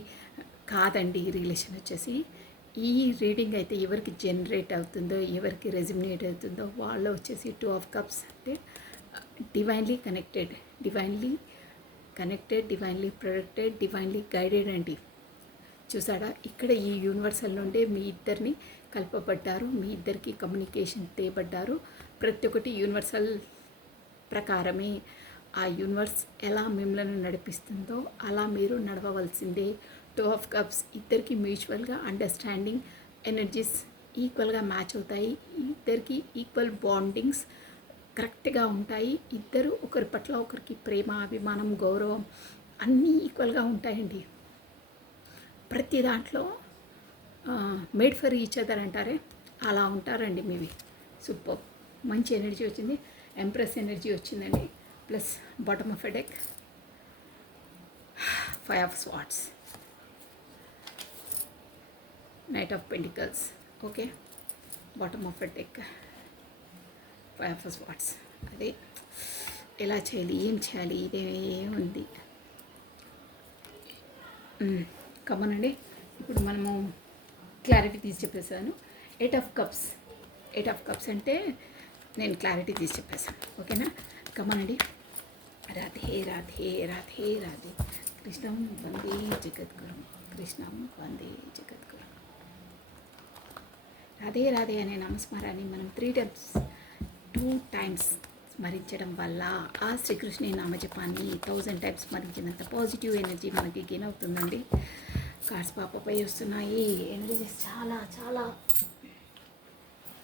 కాదండి. ఈ రిలేషన్ వచ్చేసి ఈ రీడింగ్ అయితే ఎవరికి జనరేట్ అవుతుందో, ఎవరికి రెజిమినేట్ అవుతుందో వాళ్ళు వచ్చేసి 2 of cups అంటే divinely connected, divinely connected, divinely protected, divinely guided అండి. చూసాడా, ఇక్కడ ఈ యూనివర్సల్ నుండే మీ ఇద్దరిని కలపబడ్డారు, మీ ఇద్దరికి కమ్యూనికేషన్ తేబడ్డారు. ప్రతి ఒక్కటి యూనివర్సల్ ప్రకారమే. ఆ యూనివర్స్ ఎలా మిమ్మల్ని నడిపిస్తుందో అలా మీరు నడవవలసిందే. 2 of cups ఇద్దరికి మ్యూచువల్గా అండర్స్టాండింగ్ ఎనర్జీస్ ఈక్వల్గా మ్యాచ్ అవుతాయి. ఇద్దరికి ఈక్వల్ బాండింగ్స్ కరెక్ట్గా ఉంటాయి. ఇద్దరు ఒకరి పట్ల ఒకరికి ప్రేమ, అభిమానం, గౌరవం అన్నీ ఈక్వల్గా ఉంటాయండి. ప్రతి దాంట్లో మేడ్ ఫర్ ఈచ్ అదర్ అంటారే, అలా ఉంటారండి మీవి. సూపర్. మంచి ఎనర్జీ వచ్చింది. ఎంప్రెస్ ఎనర్జీ వచ్చిందండి. Plus bottom of a deck 5 of swords, Knight of Pentacles. Okay. Bottom of a deck 5 of swords. అదే ఎలా చేయాలి, ఏం చేయాలి, ఇదే ఉంది. కమనండి. ఇప్పుడు మనము క్లారిటీ తీసి చెప్పేసాను. 8 of cups. 8 of cups అంటే నేను క్లారిటీ తీసి చెప్పేసాను. ఓకేనా? కమనండి. రాధే రాధే రాధే రాధే కృష్ణం వందే జగద్గురు, కృష్ణం వందే జగద్గురు. రాధే రాధే అనే నామస్మరాన్ని మనం 2 times స్మరించడం వల్ల ఆ శ్రీకృష్ణుని నామజపాన్ని 1000 times స్మరించినంత పాజిటివ్ ఎనర్జీ మనకి గెయిన్ అవుతుందండి. కార్డ్స్ పాపపై వస్తున్నాయి. ఎనర్జీస్ చాలా చాలా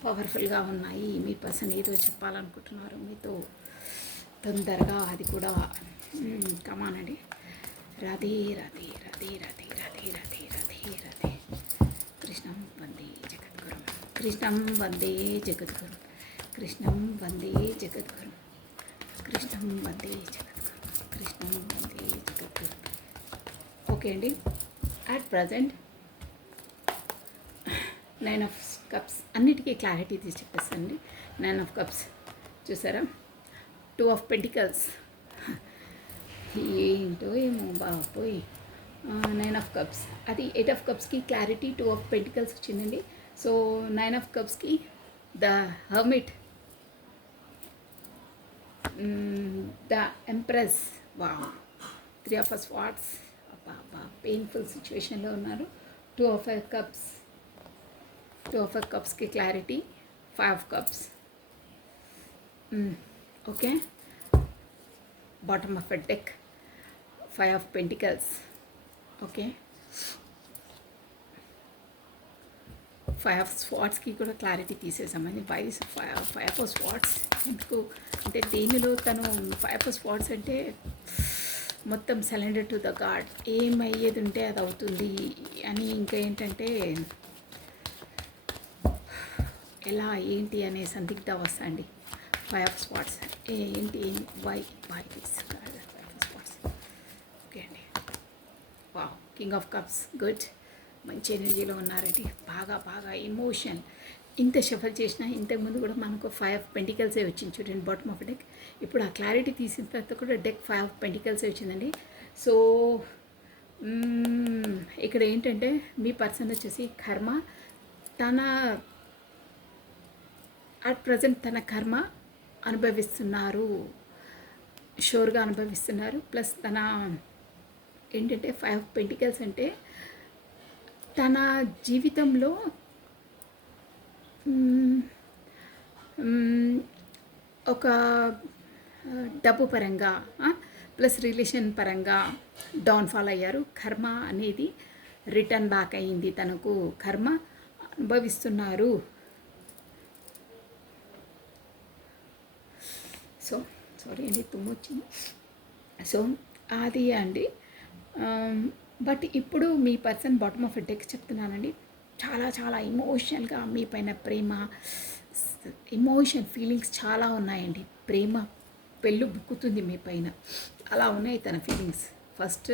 పవర్ఫుల్గా ఉన్నాయి. మీ పర్సన్ ఏదో చెప్పాలనుకుంటున్నారు మీతో, తొందరగా అది కూడా కమానండి. రాధే రాధే రాధే రాధే రాధే రాధే రాధే రాధే కృష్ణం వందే జగద్గురు, కృష్ణం వందే జగద్గురు, కృష్ణం వందే జగద్గురు, కృష్ణం వందే జగద్గురు, కృష్ణం వందే జగద్గురు. ఓకే అండి. At present nine of cups అన్నిటికీ క్లారిటీ తీసి చెప్పేస్తానండి. నైన్ ఆఫ్ కప్స్ చూసారా, టూ ఆఫ్ పెంటికల్స్ ఏంటో ఏమో బాపోయ్, నైన్ ఆఫ్ కప్స్ అది ఎయిట్ ఆఫ్ కప్స్కి క్లారిటీ, టూ ఆఫ్ పెంటికల్స్ వచ్చిందండి. సో నైన్ ఆఫ్ కప్స్కి ద హర్మిట్, ద ఎంప్రెస్, వా, త్రీ ఆఫ్ స్వార్డ్స్, అబ్బా పెయిన్ఫుల్ సిచ్యువేషన్లో ఉన్నారు. Two of cups, two of కప్స్కి clarity, five of cups. Okay, bottom of a deck, five of pentacles. Okay, five of స్వాట్స్కి కూడా క్లారిటీ తీసేసామని. ఫైవ్ ఆఫ్ స్వాట్స్ ఎందుకు అంటే దేనిలో తను ఫైవ్ ఆఫ్ స్వాట్స్ అంటే మొత్తం సరెండర్ టు ద గాడ్, ఏమయ్యేది ఉంటే అది అవుతుంది అని. ఇంకా ఏంటంటే ఎలా ఏంటి అనే సందిగ్ధ అవస్థ అండి. ఫైవ్ ఆఫ్ స్వాట్స్ ఏంటి, why this five of swords. Okay అండి, వా, కింగ్ ఆఫ్ కప్స్, గుడ్, మంచి ఎనర్జీలో ఉన్నారండి. బాగా ఎమోషన్. ఇంత షఫల్ చేసినా ఇంతకుముందు కూడా మనకు ఫైవ్ ఆఫ్ పెంటికల్సే వచ్చింది చూడండి బాటమ్ ఆఫ్ డెక్. ఇప్పుడు ఆ క్లారిటీ తీసిన తర్వాత కూడా డెక్ ఫైవ్ ఆఫ్ పెంటికల్సే వచ్చిందండి. సో ఇక్కడ ఏంటంటే మీ పర్సన్ వచ్చేసి కర్మ, తన అట్ ప్రజెంట్ తన కర్మ అనుభవిస్తున్నారు, షోర్గా అనుభవిస్తున్నారు. ప్లస్ తన ఏంటంటే ఫైవ్ ఆఫ్ పెంటికల్స్ అంటే తన జీవితంలో ఒక డబ్బు పరంగా ప్లస్ రిలేషన్ పరంగా డౌన్ఫాల్ అయ్యారు. కర్మ అనేది రిటర్న్ బ్యాక్ అయ్యింది, తనకు కర్మ అనుభవిస్తున్నారు. సో సారీ అండి, తుమ్ము వచ్చింది. సో అది అండి. బట్ ఇప్పుడు మీ పర్సన్ బాటమ్ ఆఫ్ డెక్ చెప్తున్నానండి, చాలా ఎమోషనల్గా మీ పైన ప్రేమ, ఎమోషన్ ఫీలింగ్స్ చాలా ఉన్నాయండి. ప్రేమ పెళ్ళు బుక్కుతుంది మీ పైన, అలా ఉన్నాయి తన ఫీలింగ్స్. ఫస్ట్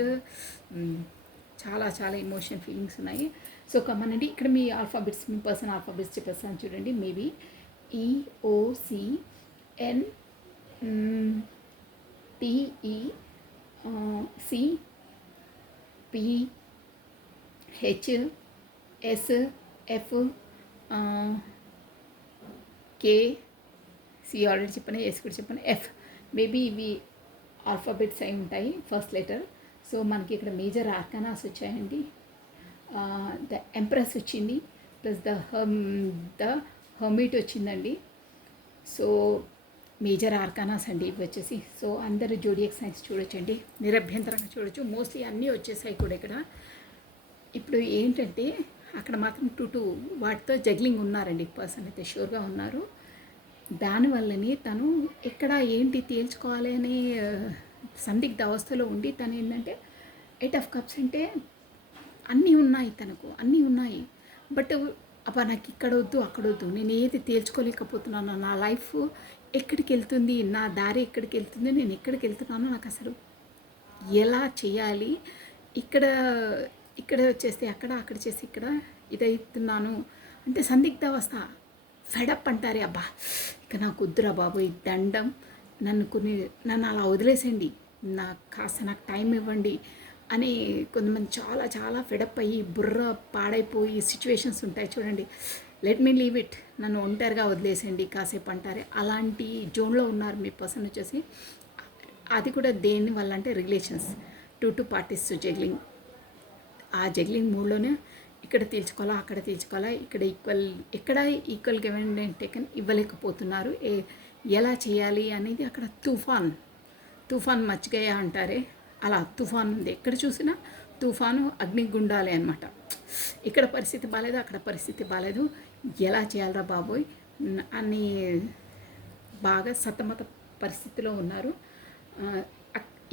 చాలా ఎమోషన్ ఫీలింగ్స్ ఉన్నాయి. సో కమనండి, ఇక్కడ మీ ఆల్ఫాబెట్స్, మీ పర్సన్ ఆల్ఫాబెట్స్ చెప్పేస్తాను చూడండి. Maybe EOCN TECPHSF KC already చెప్పాను, ఎస్ కూడా చెప్పాను, ఎఫ్. మేబీ ఇవి ఆల్ఫాబెట్స్ అయి ఉంటాయి, ఫస్ట్ లెటర్. సో మనకి ఇక్కడ మేజర్ ఆర్కానాస్ వచ్చాయండి. ద ఎంప్రెస్ వచ్చింది, ప్లస్ ద హర్మిట్ వచ్చిందండి. సో మేజర్ ఆర్కానాస్ అండి ఇవి వచ్చేసి. సో అందరు జోడియాక్ సైన్స్ చూడొచ్చండి, నిరభ్యంతరంగా చూడొచ్చు. మోస్ట్లీ అన్నీ వచ్చేసాయి కూడా ఇక్కడ. ఇప్పుడు ఏంటంటే అక్కడ మాత్రం టూ వాటితో జగ్లింగ్ ఉన్నారండి, పర్సన్ అయితే షూర్గా ఉన్నారు. దానివల్లనే తను ఎక్కడ ఏంటి తేల్చుకోవాలి అనే సందిగ్ధ అవస్థలో ఉండి తను ఏంటంటే ఎయిట్ ఆఫ్ కప్స్ అంటే అన్నీ ఉన్నాయి, తనకు అన్నీ ఉన్నాయి. బట్ అబ్బా నాకు ఇక్కడ వద్దు అక్కడ వద్దు, నేను ఏది తేల్చుకోలేకపోతున్నాను, నా లైఫ్ ఎక్కడికి వెళ్తుంది, నా దారి ఎక్కడికి వెళ్తుంది, నేను ఎక్కడికి వెళ్తున్నానో నాకు అసలు ఎలా చేయాలి, ఇక్కడ వచ్చేస్తే అక్కడ చేసి ఇక్కడ ఇదవుతున్నాను అంటే సందిగ్ధ అవస్థ. ఫెడప్ అంటారే, అబ్బా ఇక నాకు వద్దురా బాబు ఈ దండం, నన్ను అలా వదిలేసండి, నాకు టైం ఇవ్వండి అని కొంతమంది చాలా ఫెడప్ అయ్యి బుర్ర పాడైపోయి సిచ్యువేషన్స్ ఉంటాయి చూడండి. లెట్ మీ లీవ్ ఇట్, నన్ను ఒంటరిగా వదిలేసండి కాసేపు అంటారే, అలాంటి జోన్లో ఉన్నారు మీ పర్సన్ వచ్చేసి. అది కూడా దేని వల్ల అంటే రిలేషన్స్, టూ పార్టీస్ జగ్లింగ్. ఆ జగ్లింగ్ మూడ్లోనే ఇక్కడ తీర్చుకోవాలా అక్కడ తీర్చుకోవాలా, ఎక్కడ ఈక్వల్ గివ్ అండ్ టేకన్ ఇవ్వలేకపోతున్నారు. ఎలా చేయాలి అనేది అక్కడ తుఫాన్ మచ్చిగయ్యా అంటారే, అలా తుఫాన్ ఉంది. ఎక్కడ చూసినా తుఫాను, అగ్నిగుండాలి అనమాట. ఇక్కడ పరిస్థితి బాగాలేదు, అక్కడ పరిస్థితి బాగాలేదు, ఎలా చేయాలరా బాబోయ్ అని బాగా సతమత పరిస్థితిలో ఉన్నారు.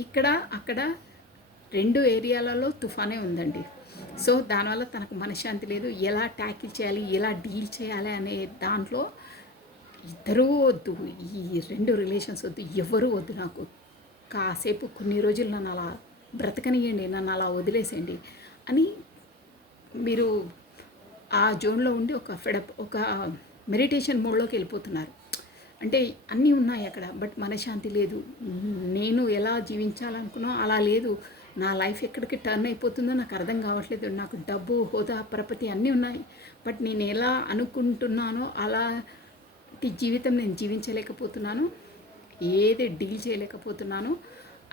ఇక్కడ అక్కడ రెండు ఏరియాలలో తుఫానే ఉందండి. సో దానివల్ల తనకు మనశ్శాంతి లేదు, ఎలా ట్యాకిల్ చేయాలి, ఎలా డీల్ చేయాలి అనే దాంట్లో ఇద్దరూ వద్దు, ఈ రెండు రిలేషన్స్ వద్దు, ఎవరూ వద్దు, నాకు కాసేపు కొన్ని రోజులు నన్ను అలా బ్రతకనియండి, నన్ను అలా వదిలేసేయండి అని మీరు ఆ జోన్లో ఉండి ఒక ఫెడప్ ఒక మెడిటేషన్ మోడ్లోకి వెళ్ళిపోతున్నారు. అంటే అన్నీ ఉన్నాయి అక్కడ, బట్ మనశ్శాంతి లేదు. నేను ఎలా జీవించాలనుకున్నా అలా లేదు. నా లైఫ్ ఎక్కడికి టర్న్ అయిపోతుందో నాకు అర్థం కావట్లేదు. నాకు డబ్బు, హోదా, పరపతి అన్నీ ఉన్నాయి, బట్ నేను ఎలా అనుకుంటున్నానో అలాంటి జీవితం నేను జీవించలేకపోతున్నాను, ఏది డీల్ చేయలేకపోతున్నాను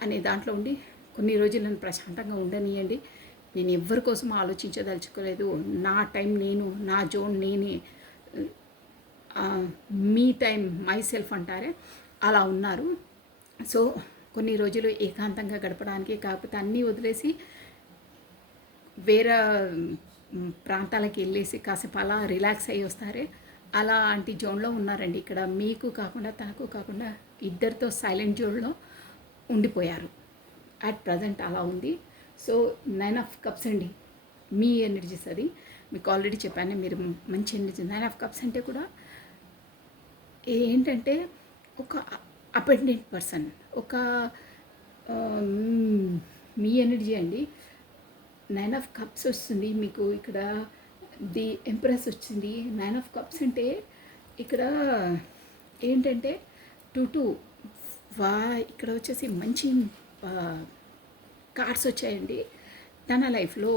అనే దాంట్లో ఉండి కొన్ని రోజులు నన్ను ప్రశాంతంగా ఉండనియండి. నేను ఎవరి కోసం ఆలోచించదలుచుకోలేదు. నా టైం నేను, నా జోన్ నేనే, మీ టైం మై సెల్ఫ్ అంటారే అలా ఉన్నారు. సో కొన్ని రోజులు ఏకాంతంగా గడపడానికి, కాకపోతే అన్నీ వదిలేసి వేరే ప్రాంతాలకు వెళ్ళేసి కాసేపు అలా రిలాక్స్ అయ్యి వస్తారే అలాంటి జోన్లో ఉన్నారండి. ఇక్కడ మీకు కాకుండా తనకు కాకుండా ఇద్దరితో సైలెంట్ జోన్లో ఉండిపోయారు. అట్ ప్రజెంట్ అలా ఉంది. సో 9 ఆఫ్ కప్స్ అండి మీ ఎనర్జీస్. అది మీకు ఆల్రెడీ చెప్పాను, మీరు మంచి ఎనర్జీ. 9 ఆఫ్ కప్స్ అంటే కూడా ఏంటంటే ఒక అపెండెంట్ పర్సన్, ఒక మీ ఎనర్జీ అండి. 9 ఆఫ్ కప్స్ వస్తుంది మీకు ఇక్కడ. ది ఎంప్రెస్ వచ్చింది. 9 ఆఫ్ కప్స్ అంటే ఇక్కడ ఏంటంటే టూ ఇక్కడ వచ్చేసి మంచి కార్డ్స్ వచ్చాయండి. తన లైఫ్లో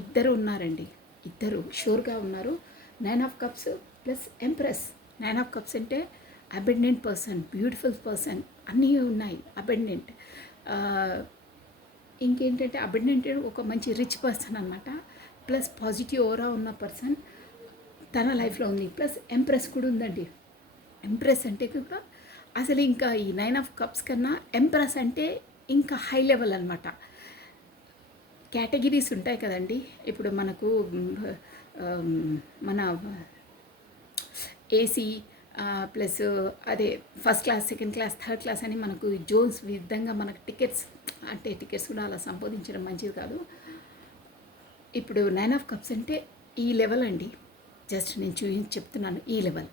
ఇద్దరు ఉన్నారండి, ఇద్దరు షూర్గా ఉన్నారు. 9 of cups plus empress. 9 of cups అంటే అబెండెంట్ పర్సన్, బ్యూటిఫుల్ పర్సన్, అన్నీ ఉన్నాయి. అబెండెంట్ ఇంకేంటంటే అబెండెంట్ ఒక మంచి రిచ్ పర్సన్ అనమాట. ప్లస్ పాజిటివ్ ఓరా ఉన్న పర్సన్ తన లైఫ్లో ఉంది. ప్లస్ ఎంప్రెస్ కూడా ఉందండి. ఎంప్రెస్ అంటే కూడా అసలు ఇంకా ఈ 9 ఆఫ్ కప్స్ కన్నా ఎంప్రెస్ అంటే ఇంకా హై లెవెల్ అనమాట. కేటగిరీస్ ఉంటాయి కదండి. ఇప్పుడు మనకు మన ఏసీ ప్లస్ అదే first class, second class, third class అని మనకు జోన్స్ విధంగా మనకు టికెట్స్ కూడా అలా సంబోధించడం మంచిది కాదు. ఇప్పుడు 9 ఆఫ్ కప్స్ అంటే ఈ లెవెల్ అండి. జస్ట్ నేను చెప్తున్నాను ఈ లెవెల్.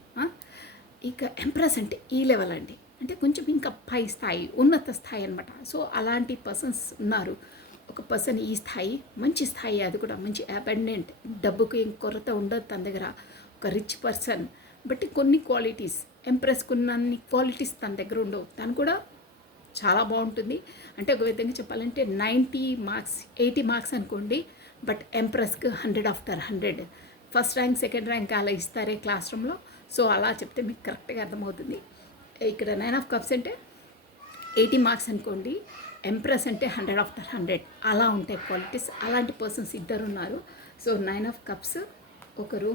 ఇక ఎంప్రెస్ అంటే ఈ లెవెల్ అండి, అంటే కొంచెం ఇంకా పై స్థాయి, ఉన్నత స్థాయి అనమాట. సో అలాంటి పర్సన్స్ ఉన్నారు. ఒక పర్సన్ ఈ స్థాయి, మంచి స్థాయి, అది కూడా మంచి అబెండెంట్, డబ్బుకి ఏం కొరత ఉండదు తన దగ్గర. ఒక రిచ్ పర్సన్, బట్ కొన్ని క్వాలిటీస్, ఎంప్రెస్కి ఉన్నన్ని క్వాలిటీస్ తన దగ్గర ఉండవు. తను కూడా చాలా బాగుంటుంది. అంటే ఒక విధంగా చెప్పాలంటే 90 మార్క్స్ 80 మార్క్స్ అనుకోండి, బట్ ఎంప్రెస్కి 100 after 100. First rank, second rank అలా ఇస్తారే క్లాస్ రూమ్లో. సో అలా చెప్తే మీకు కరెక్ట్గా అర్థమవుతుంది. ఇక్కడ 9 ఆఫ్ కప్స్ అంటే 80 మార్క్స్ అనుకోండి, ఎంప్రెస్ అంటే 100 ఆఫ్టర్ 100 అలా ఉంటాయి క్వాలిటీస్. అలాంటి పర్సన్స్ ఇద్దరు ఉన్నారు. సో 9 ఆఫ్ కప్స్ ఒకరు,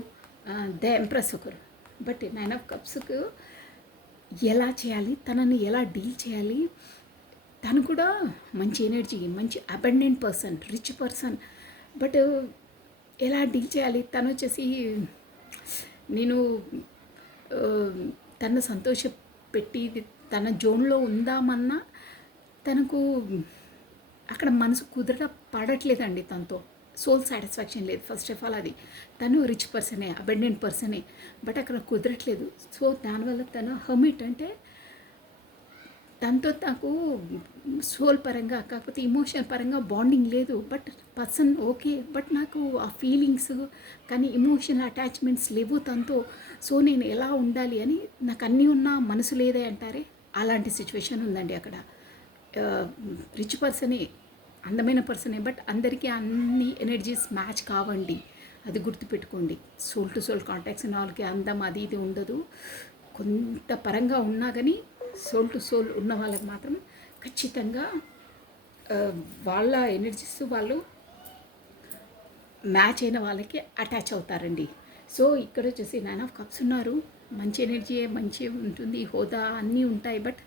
ద ఎంప్రెస్ ఒకరు. బట్ 9 ఆఫ్ కప్స్కు ఎలా చేయాలి, తనని ఎలా డీల్ చేయాలి, తను కూడా మంచి ఎనర్జీ, మంచి abundant person, rich person, but ఎలా డీల్ చేయాలి. తను వచ్చేసి నేను తను సంతోషపెట్టి తన జోన్లో ఉందామన్నా తనకు అక్కడ మనసు పడట్లేదండి. తనతో సోల్ సాటిస్ఫాక్షన్ లేదు. ఫస్ట్ ఆఫ్ ఆల్ అది తను రిచ్ పర్సనే, అబెండెంట్ పర్సనే, బట్ అక్కడ కుదరట్లేదు. సో దానివల్ల తను హర్మిట్, అంటే దాంతో నాకు సోల్ పరంగా కాకపోతే ఇమోషనల్ పరంగా బాండింగ్ లేదు. బట్ పర్సన్ ఓకే, బట్ నాకు ఆ ఫీలింగ్స్ కానీ ఇమోషనల్ అటాచ్మెంట్స్ లేవు తనతో. సో నేను ఎలా ఉండాలి అని నాకు అన్నీ ఉన్నా మనసు లేదే అంటారే, అలాంటి సిచ్యువేషన్ ఉందండి అక్కడ. రిచ్ పర్సనే, అందమైన పర్సనే, బట్ అందరికీ అన్ని ఎనర్జీస్ మ్యాచ్ కావండి, అది గుర్తుపెట్టుకోండి. సోల్ టు సోల్ కాంటాక్ట్స్ ఉన్న వాళ్ళకి అందం అది ఇది ఉండదు. కొంత పరంగా ఉన్నా కానీ సోల్ టు సోల్ ఉన్న వాళ్ళకి మాత్రం ఖచ్చితంగా వాళ్ళ ఎనర్జీస్ వాళ్ళు మ్యాచ్ అయిన వాళ్ళకి అటాచ్ అవుతారండి. సో ఇక్కడ వచ్చేసి 9 ఆఫ్ కప్స్ ఉన్నారు. మంచి ఎనర్జీ, మంచి ఉంటుంది, హోదా అన్నీ ఉంటాయి, బట్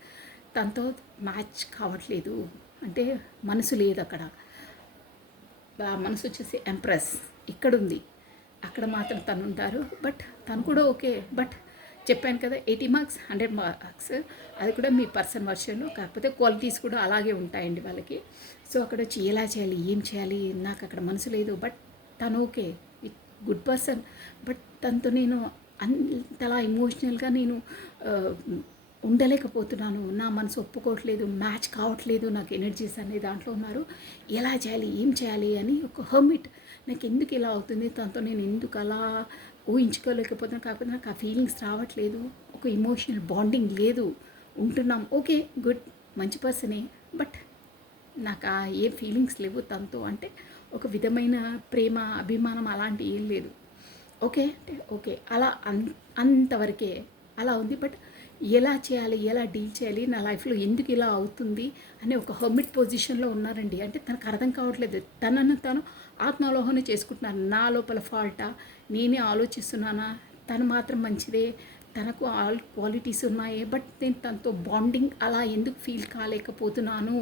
తనతో మ్యాచ్ కావట్లేదు. అంటే మనసు లేదు అక్కడ. మనసు వచ్చేసి ఎంప్రెస్ ఇక్కడ ఉంది, అక్కడ మాత్రం తను ఉంటారు. బట్ తను కూడా ఓకే, బట్ చెప్పాను కదా 80 మార్క్స్ 100 మార్క్స్, అది కూడా మీ పర్సన్ వర్షన్లో. కాకపోతే క్వాలిటీస్ కూడా అలాగే ఉంటాయండి వాళ్ళకి. సో అక్కడ వచ్చి ఎలా చేయాలి, ఏం చేయాలి, నాకు అక్కడ మనసు లేదు. బట్ తను ఓకే, గుడ్ పర్సన్, బట్ తనతో నేను అంతలా ఎమోషనల్గా నేను ఉండలేకపోతున్నాను. నా మనసు ఒప్పుకోవట్లేదు, మ్యాచ్ కావట్లేదు నాకు ఎనర్జీస్ అనే దాంట్లో ఉన్నారు. ఎలా చేయాలి, ఏం చేయాలి అని ఒక హర్మిట్. నాకు ఎందుకు ఇలా అవుతుంది, తనతో నేను ఎందుకు అలా ఊహించుకోలేకపోతున్నాను, కాకపోతే నాకు ఆ ఫీలింగ్స్ రావట్లేదు, ఒక ఇమోషనల్ బాండింగ్ లేదు, ఉంటున్నాం ఓకే గుడ్ మంచి పర్సనే, బట్ నాకు ఆ ఏ ఫీలింగ్స్ లేవు తనతో, అంటే ఒక విధమైన ప్రేమ అభిమానం అలాంటి ఏం లేదు. ఓకే అంటే ఓకే అలా అంతవరకే అలా ఉంది. బట్ ఎలా చేయాలి, ఎలా డీల్ చేయాలి, నా లైఫ్లో ఎందుకు ఇలా అవుతుంది అనే ఒక హర్మిట్ పొజిషన్లో ఉన్నారండి. అంటే తనకు అర్థం కావట్లేదు, తనను తను ఆత్మాలోహన చేసుకుంటున్నాను. నా లోపల ఫాల్టా, నేనే ఆలోచిస్తున్నానా, తను మాత్రం మంచిదే, తనకు ఆల్ క్వాలిటీస్ ఉన్నాయే, బట్ నేను తనతో బాండింగ్ అలా ఎందుకు ఫీల్ కాలేకపోతున్నాను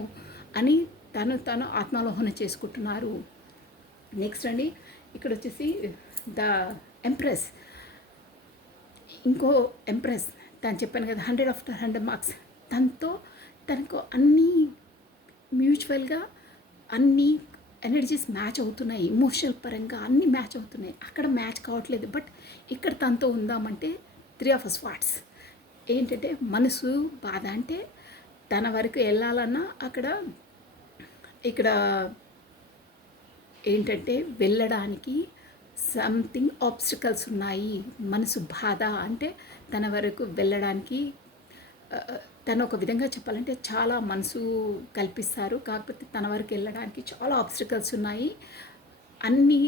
అని తను ఆత్మాలోహన చేసుకుంటున్నారు. నెక్స్ట్ అండి ఇక్కడ వచ్చేసి ద ఎంప్రెస్, ఇంకో ఎంప్రెస్. తను చెప్పాను కదా 100/100 మార్క్స్. తనకు అన్నీ మ్యూచువల్గా అన్నీ ఎనర్జీస్ మ్యాచ్ అవుతున్నాయి, ఇమోషనల్ పరంగా అన్నీ మ్యాచ్ అవుతున్నాయి. అక్కడ మ్యాచ్ కావట్లేదు. బట్ ఇక్కడ తనతో ఉందామంటే 3 ఆఫ్ స్వార్డ్స్. ఏంటంటే మనసు బాధ, అంటే తన వరకు వెళ్ళాలన్నా ఇక్కడ ఏంటంటే వెళ్ళడానికి సంథింగ్ ఆబ్స్టికల్స్ ఉన్నాయి. మనసు బాధ అంటే తన వరకు వెళ్ళడానికి తను ఒక విధంగా చెప్పాలంటే చాలా మనసు కల్పిస్తారు, కాకపోతే తన వరకు వెళ్ళడానికి చాలా ఆబ్స్టికల్స్ ఉన్నాయి. అన్నీ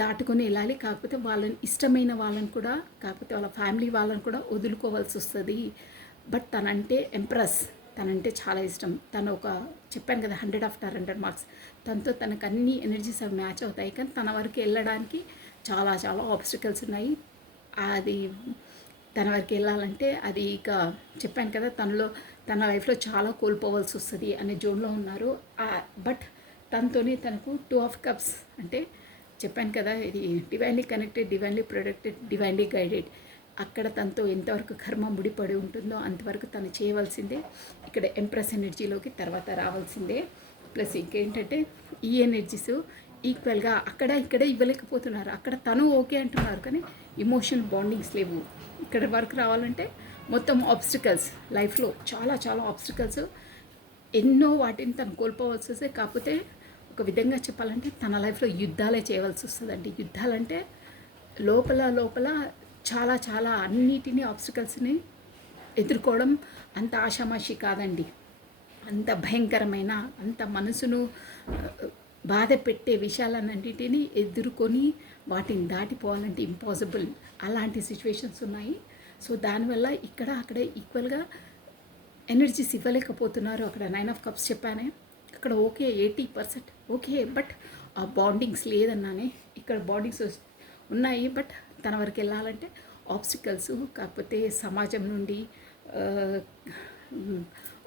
దాటుకొని వెళ్ళాలి, కాకపోతే వాళ్ళని ఇష్టమైన వాళ్ళని కూడా, కాకపోతే వాళ్ళ ఫ్యామిలీ వాళ్ళని కూడా వదులుకోవాల్సి వస్తుంది. బట్ తనంటే ఎంప్రెస్, తనంటే చాలా ఇష్టం. తను ఒక చెప్పాను కదా 100/100 మార్క్స్. తనకు అన్ని ఎనర్జీస్ అవి మ్యాచ్ అవుతాయి, కానీ తన వరకు వెళ్ళడానికి చాలా చాలా ఆబ్స్టికల్స్ ఉన్నాయి. అది తన వరకు వెళ్ళాలంటే అది ఇక చెప్పాను కదా తన లైఫ్లో చాలా కోల్పోవాల్సి వస్తుంది అనే జోన్లో ఉన్నారు. బట్ తనకు 2 ఆఫ్ కప్స్, అంటే చెప్పాను కదా ఇది divinely connected, divinely protected, divinely guided. అక్కడ తనతో ఎంతవరకు కర్మ ముడిపడి ఉంటుందో అంతవరకు తను చేయవలసిందే. ఇక్కడ ఎంప్రెస్ ఎనర్జీలోకి తర్వాత రావాల్సిందే. ప్లస్ ఇంకేంటంటే ఈ ఎనర్జీస్ ఈక్వల్గా ఇక్కడ ఇవ్వలేకపోతున్నారు. అక్కడ తను ఓకే అంటున్నారు, కానీ ఇమోషనల్ బాండింగ్స్ లేవు. ఇక్కడ వరకు రావాలంటే మొత్తం ఆబ్స్టికల్స్ లైఫ్లో చాలా చాలా ఆబ్స్టికల్స్, ఎన్నో వాటిని తను కోల్పోవాల్సి వస్తే. కాకపోతే ఒక విధంగా చెప్పాలంటే తన లైఫ్లో యుద్ధాలే చేయవలసి వస్తుందండి. యుద్ధాలంటే లోపల చాలా చాలా అన్నిటినీ ఆబ్స్టికల్స్ని ఎదుర్కోవడం అంత ఆషామాషి కాదండి. అంత భయంకరమైన, అంత మనసును బాధ పెట్టే విషయాలన్నింటినీ ఎదుర్కొని వాటిని దాటిపోవాలంటే ఇంపాసిబుల్, అలాంటి సిచ్యువేషన్స్ ఉన్నాయి. సో దానివల్ల అక్కడ ఈక్వల్గా ఎనర్జీస్ ఇవ్వలేకపోతున్నారు. అక్కడ 9 ఆఫ్ కప్స్ చెప్పానే, అక్కడ ఓకే 80% ఓకే, బట్ ఆ బాండింగ్స్ లేదన్నానే. ఇక్కడ బాండింగ్స్ ఉన్నాయి, బట్ తన వరకు వెళ్ళాలంటే ఆబ్స్టికల్స్, కాకపోతే సమాజం నుండి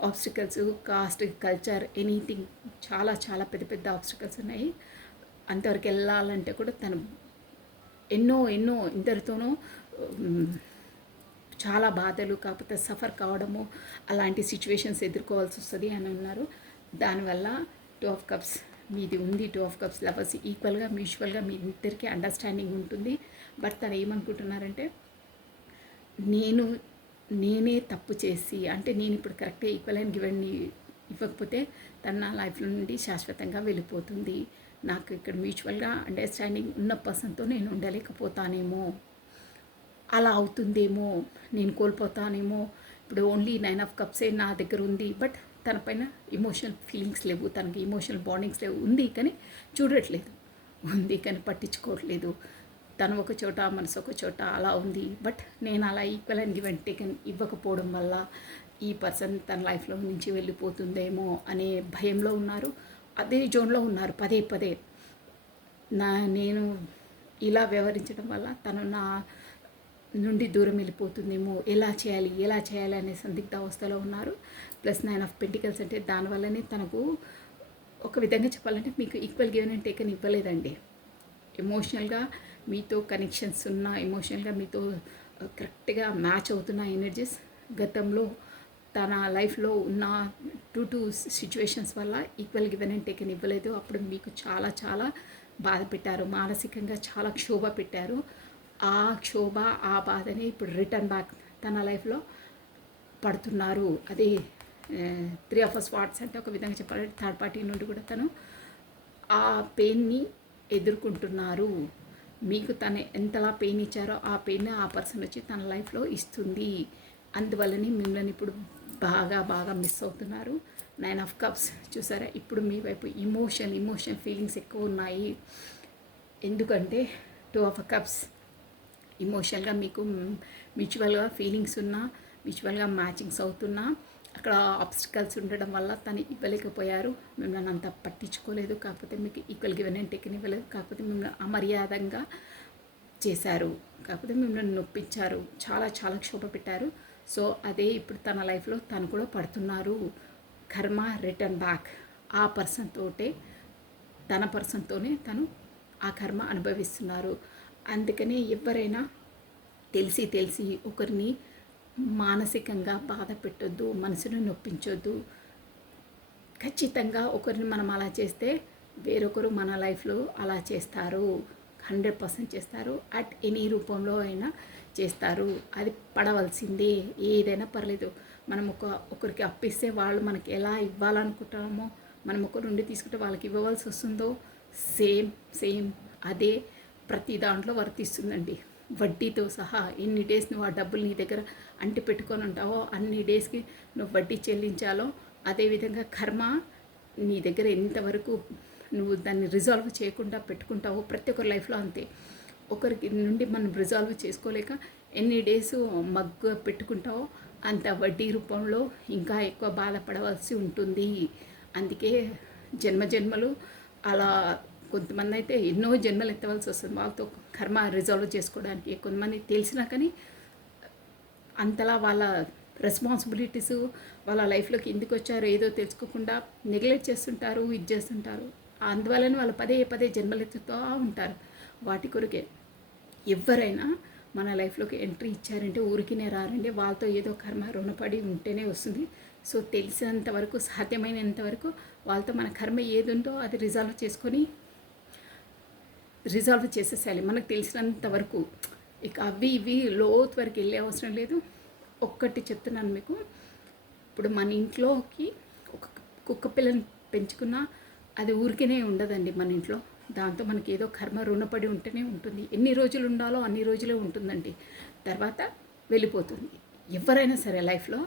ఆబ్స్టికల్స్, కాస్ట్, కల్చర్, ఎనీథింగ్ చాలా చాలా పెద్ద పెద్ద ఆబ్స్టికల్స్ ఉన్నాయి. అంతవరకు వెళ్ళాలంటే కూడా తను ఎన్నో ఇందరితోనూ చాలా బాధలు, కాకపోతే సఫర్ కావడము, అలాంటి సిచ్యువేషన్స్ ఎదుర్కోవాల్సి వస్తుంది అని అన్నారు. దానివల్ల 2 ఆఫ్ కప్స్ మీది ఉంది. 2 ఆఫ్ కప్స్ లవర్స్ ఈక్వల్గా మ్యూచువల్గా మీ ఇద్దరికీ అండర్స్టాండింగ్ ఉంటుంది. బట్ తను ఏమనుకుంటున్నారంటే నేనే తప్పు చేసి, అంటే నేను ఇప్పుడు కరెక్ట్గా ఈక్వల్ అండ్ గివెన్ని ఇవ్వకపోతే తన నా లైఫ్లో నుండి శాశ్వతంగా వెళ్ళిపోతుంది. నాకు ఇక్కడ మ్యూచువల్గా అండర్స్టాండింగ్ ఉన్న పర్సన్తో నేను ఉండలేకపోతానేమో, అలా అవుతుందేమో, నేను కోల్పోతానేమో. ఇప్పుడు ఓన్లీ 9 ఆఫ్ కప్సే నా దగ్గర ఉంది, బట్ తన పైన ఇమోషనల్ ఫీలింగ్స్ లేవు, తనకి ఇమోషనల్ బాండింగ్స్ లేవు. ఉంది కానీ చూడట్లేదు, ఉంది కానీ పట్టించుకోవట్లేదు. తను ఒక చోట, మనసు ఒక చోట అలా ఉంది. బట్ నేను అలా equal and give and taken ఇవ్వకపోవడం వల్ల ఈ పర్సన్ తన లైఫ్లో నుంచి వెళ్ళిపోతుందేమో అనే భయంలో ఉన్నారు. అదే జోన్లో ఉన్నారు పదే. నేను ఇలా వ్యవహరించడం వల్ల తను నా నుండి దూరం వెళ్ళిపోతుందేమో, ఎలా చేయాలి అనే సందిగ్ధ అవస్థలో ఉన్నారు. ప్లస్ 9 ఆఫ్ పెంటికల్స్ అంటే దానివల్లనే తనకు ఒక విధంగా చెప్పాలంటే మీకు ఈక్వల్ గివెన్ అండ్ టేకెన్ ఇవ్వలేదండి. ఎమోషనల్గా మీతో కనెక్షన్స్ ఉన్న, ఎమోషనల్గా మీతో కరెక్ట్గా మ్యాచ్ అవుతున్న ఎనర్జీస్ గతంలో తన లైఫ్లో ఉన్న 2 సిచ్యువేషన్స్ వల్ల ఈక్వల్ గివెన్ అండ్ టేకెన్ ఇవ్వలేదు. అప్పుడు మీకు చాలా చాలా బాధ పెట్టారు, మానసికంగా చాలా క్షోభ పెట్టారు. ఆ క్షోభ, ఆ బాధని ఇప్పుడు రిటర్న్ బ్యాక్ తన లైఫ్లో పడుతున్నారు. అదే 3 ఆఫ్ స్వార్డ్స్ అంటే ఒక విధంగా చెప్పాలంటే థర్డ్ పార్టీ నుండి కూడా తను ఆ పెయిన్ని ఎదుర్కొంటున్నారు. మీకు తను ఎంతలా పెయిన్ ఇచ్చారో ఆ పెయిన్ ఆ పర్సన్ వచ్చి తన లైఫ్లో ఇస్తుంది. అందువల్లనే మిమ్మల్ని ఇప్పుడు బాగా బాగా మిస్ అవుతున్నారు. 9 ఆఫ్ కప్స్ చూసారా, ఇప్పుడు మీ వైపు ఇమోషన్ ఫీలింగ్స్ ఎక్కువ ఉన్నాయి. ఎందుకంటే 2 ఆఫ్ కప్స్ ఇమోషనల్గా మీకు మ్యూచువల్గా ఫీలింగ్స్ ఉన్నా, మ్యూచువల్గా మ్యాచింగ్స్ అవుతున్నా, అక్కడ ఆబ్స్టికల్స్ ఉండడం వల్ల తను ఇవ్వలేకపోయారు, మిమ్మల్ని అంత పట్టించుకోలేదు, కాకపోతే మీకు ఈక్వల్ గివెన్ అండ్ టేకెన్ ఇవ్వలేదు, కాకపోతే మిమ్మల్ని అమర్యాదంగా చేశారు, కాకపోతే మిమ్మల్ని నొప్పించారు, చాలా చాలా క్షోభ పెట్టారు. సో అదే ఇప్పుడు తన లైఫ్లో తను కూడా పడుతున్నారు. కర్మ రిటర్న్ బ్యాక్. ఆ పర్సన్తోనే తను ఆ కర్మ అనుభవిస్తున్నారు. అందుకని ఎవరైనా తెలిసి ఒకరిని మానసికంగా బాధ పెట్టొద్దు, మనసును నొప్పించొద్దు. ఖచ్చితంగా ఒకరిని మనం అలా చేస్తే వేరొకరు మన లైఫ్లో అలా చేస్తారు, 100% చేస్తారు. అట్ ఎనీ రూపంలో అయినా చేస్తారు. అది పడవలసిందే, ఏదైనా పర్లేదు. మనం ఒకరికి అప్పిస్తే వాళ్ళు మనకి ఎలా ఇవ్వాలనుకుంటామో, మనం ఒకరి నుండి తీసుకుంటే వాళ్ళకి ఇవ్వవలసి వస్తుందో సేమ్ అదే ప్రతి దాంట్లో వర్తిస్తుందండి. వడ్డీతో సహా ఎన్ని డేస్ నువ్వు ఆ డబ్బులు నీ దగ్గర అంటి పెట్టుకొని ఉంటావో అన్ని డేస్కి నువ్వు వడ్డీ చెల్లించాలో, అదేవిధంగా కర్మ నీ దగ్గర ఎంతవరకు నువ్వు దాన్ని రిజాల్వ్ చేయకుండా పెట్టుకుంటావో ప్రతి ఒక్కరి లైఫ్లో అంతే. ఒకరికి నుండి మనం రిజాల్వ్ చేసుకోలేక ఎన్ని డేస్ మగ్గు పెట్టుకుంటావో అంత వడ్డీ రూపంలో ఇంకా ఎక్కువ బాధపడవలసి ఉంటుంది. అందుకే జన్మలు అలా కొంతమంది అయితే ఎన్నో జన్మలు ఎత్తవలసి వస్తుంది వాళ్ళతో కర్మ రిజాల్వ్ చేసుకోవడానికి. కొంతమంది తెలిసినా కానీ అంతలా వాళ్ళ రెస్పాన్సిబిలిటీస్ వాళ్ళ లైఫ్లోకి ఎందుకు వచ్చారో ఏదో తెలుసుకోకుండా నెగ్లెక్ట్ చేస్తుంటారు, ఇది చేస్తుంటారు. అందువలన వాళ్ళు పదే జన్మలు ఎత్తుతూ ఉంటారు. వాటి కొరకే ఎవరైనా మన లైఫ్లోకి ఎంట్రీ ఇచ్చారంటే ఊరికినే రారండి, వాళ్ళతో ఏదో కర్మ రుణపడి ఉంటేనే వస్తుంది. సో తెలిసినంత వరకు, సాధ్యమైనంత వరకు వాళ్ళతో మన కర్మ ఏది ఉందో అది రిజాల్వ్ చేసేసేయాలి మనకు తెలిసినంత వరకు. ఇక అవి ఇవి లోతు వరకు వెళ్ళే అవసరం లేదు. ఒక్కటి చెప్తున్నాను మీకు, ఇప్పుడు మన ఇంట్లోకి ఒక కుక్క పిల్లని పెంచుకున్నా అది ఊరికేనే ఉండదండి మన ఇంట్లో. దాంతో మనకి ఏదో కర్మ రుణపడి ఉంటేనే ఉంటుంది. ఎన్ని రోజులు ఉండాలో అన్ని రోజులే ఉంటుందండి, తర్వాత వెళ్ళిపోతుంది. ఎవరైనా సరే లైఫ్లో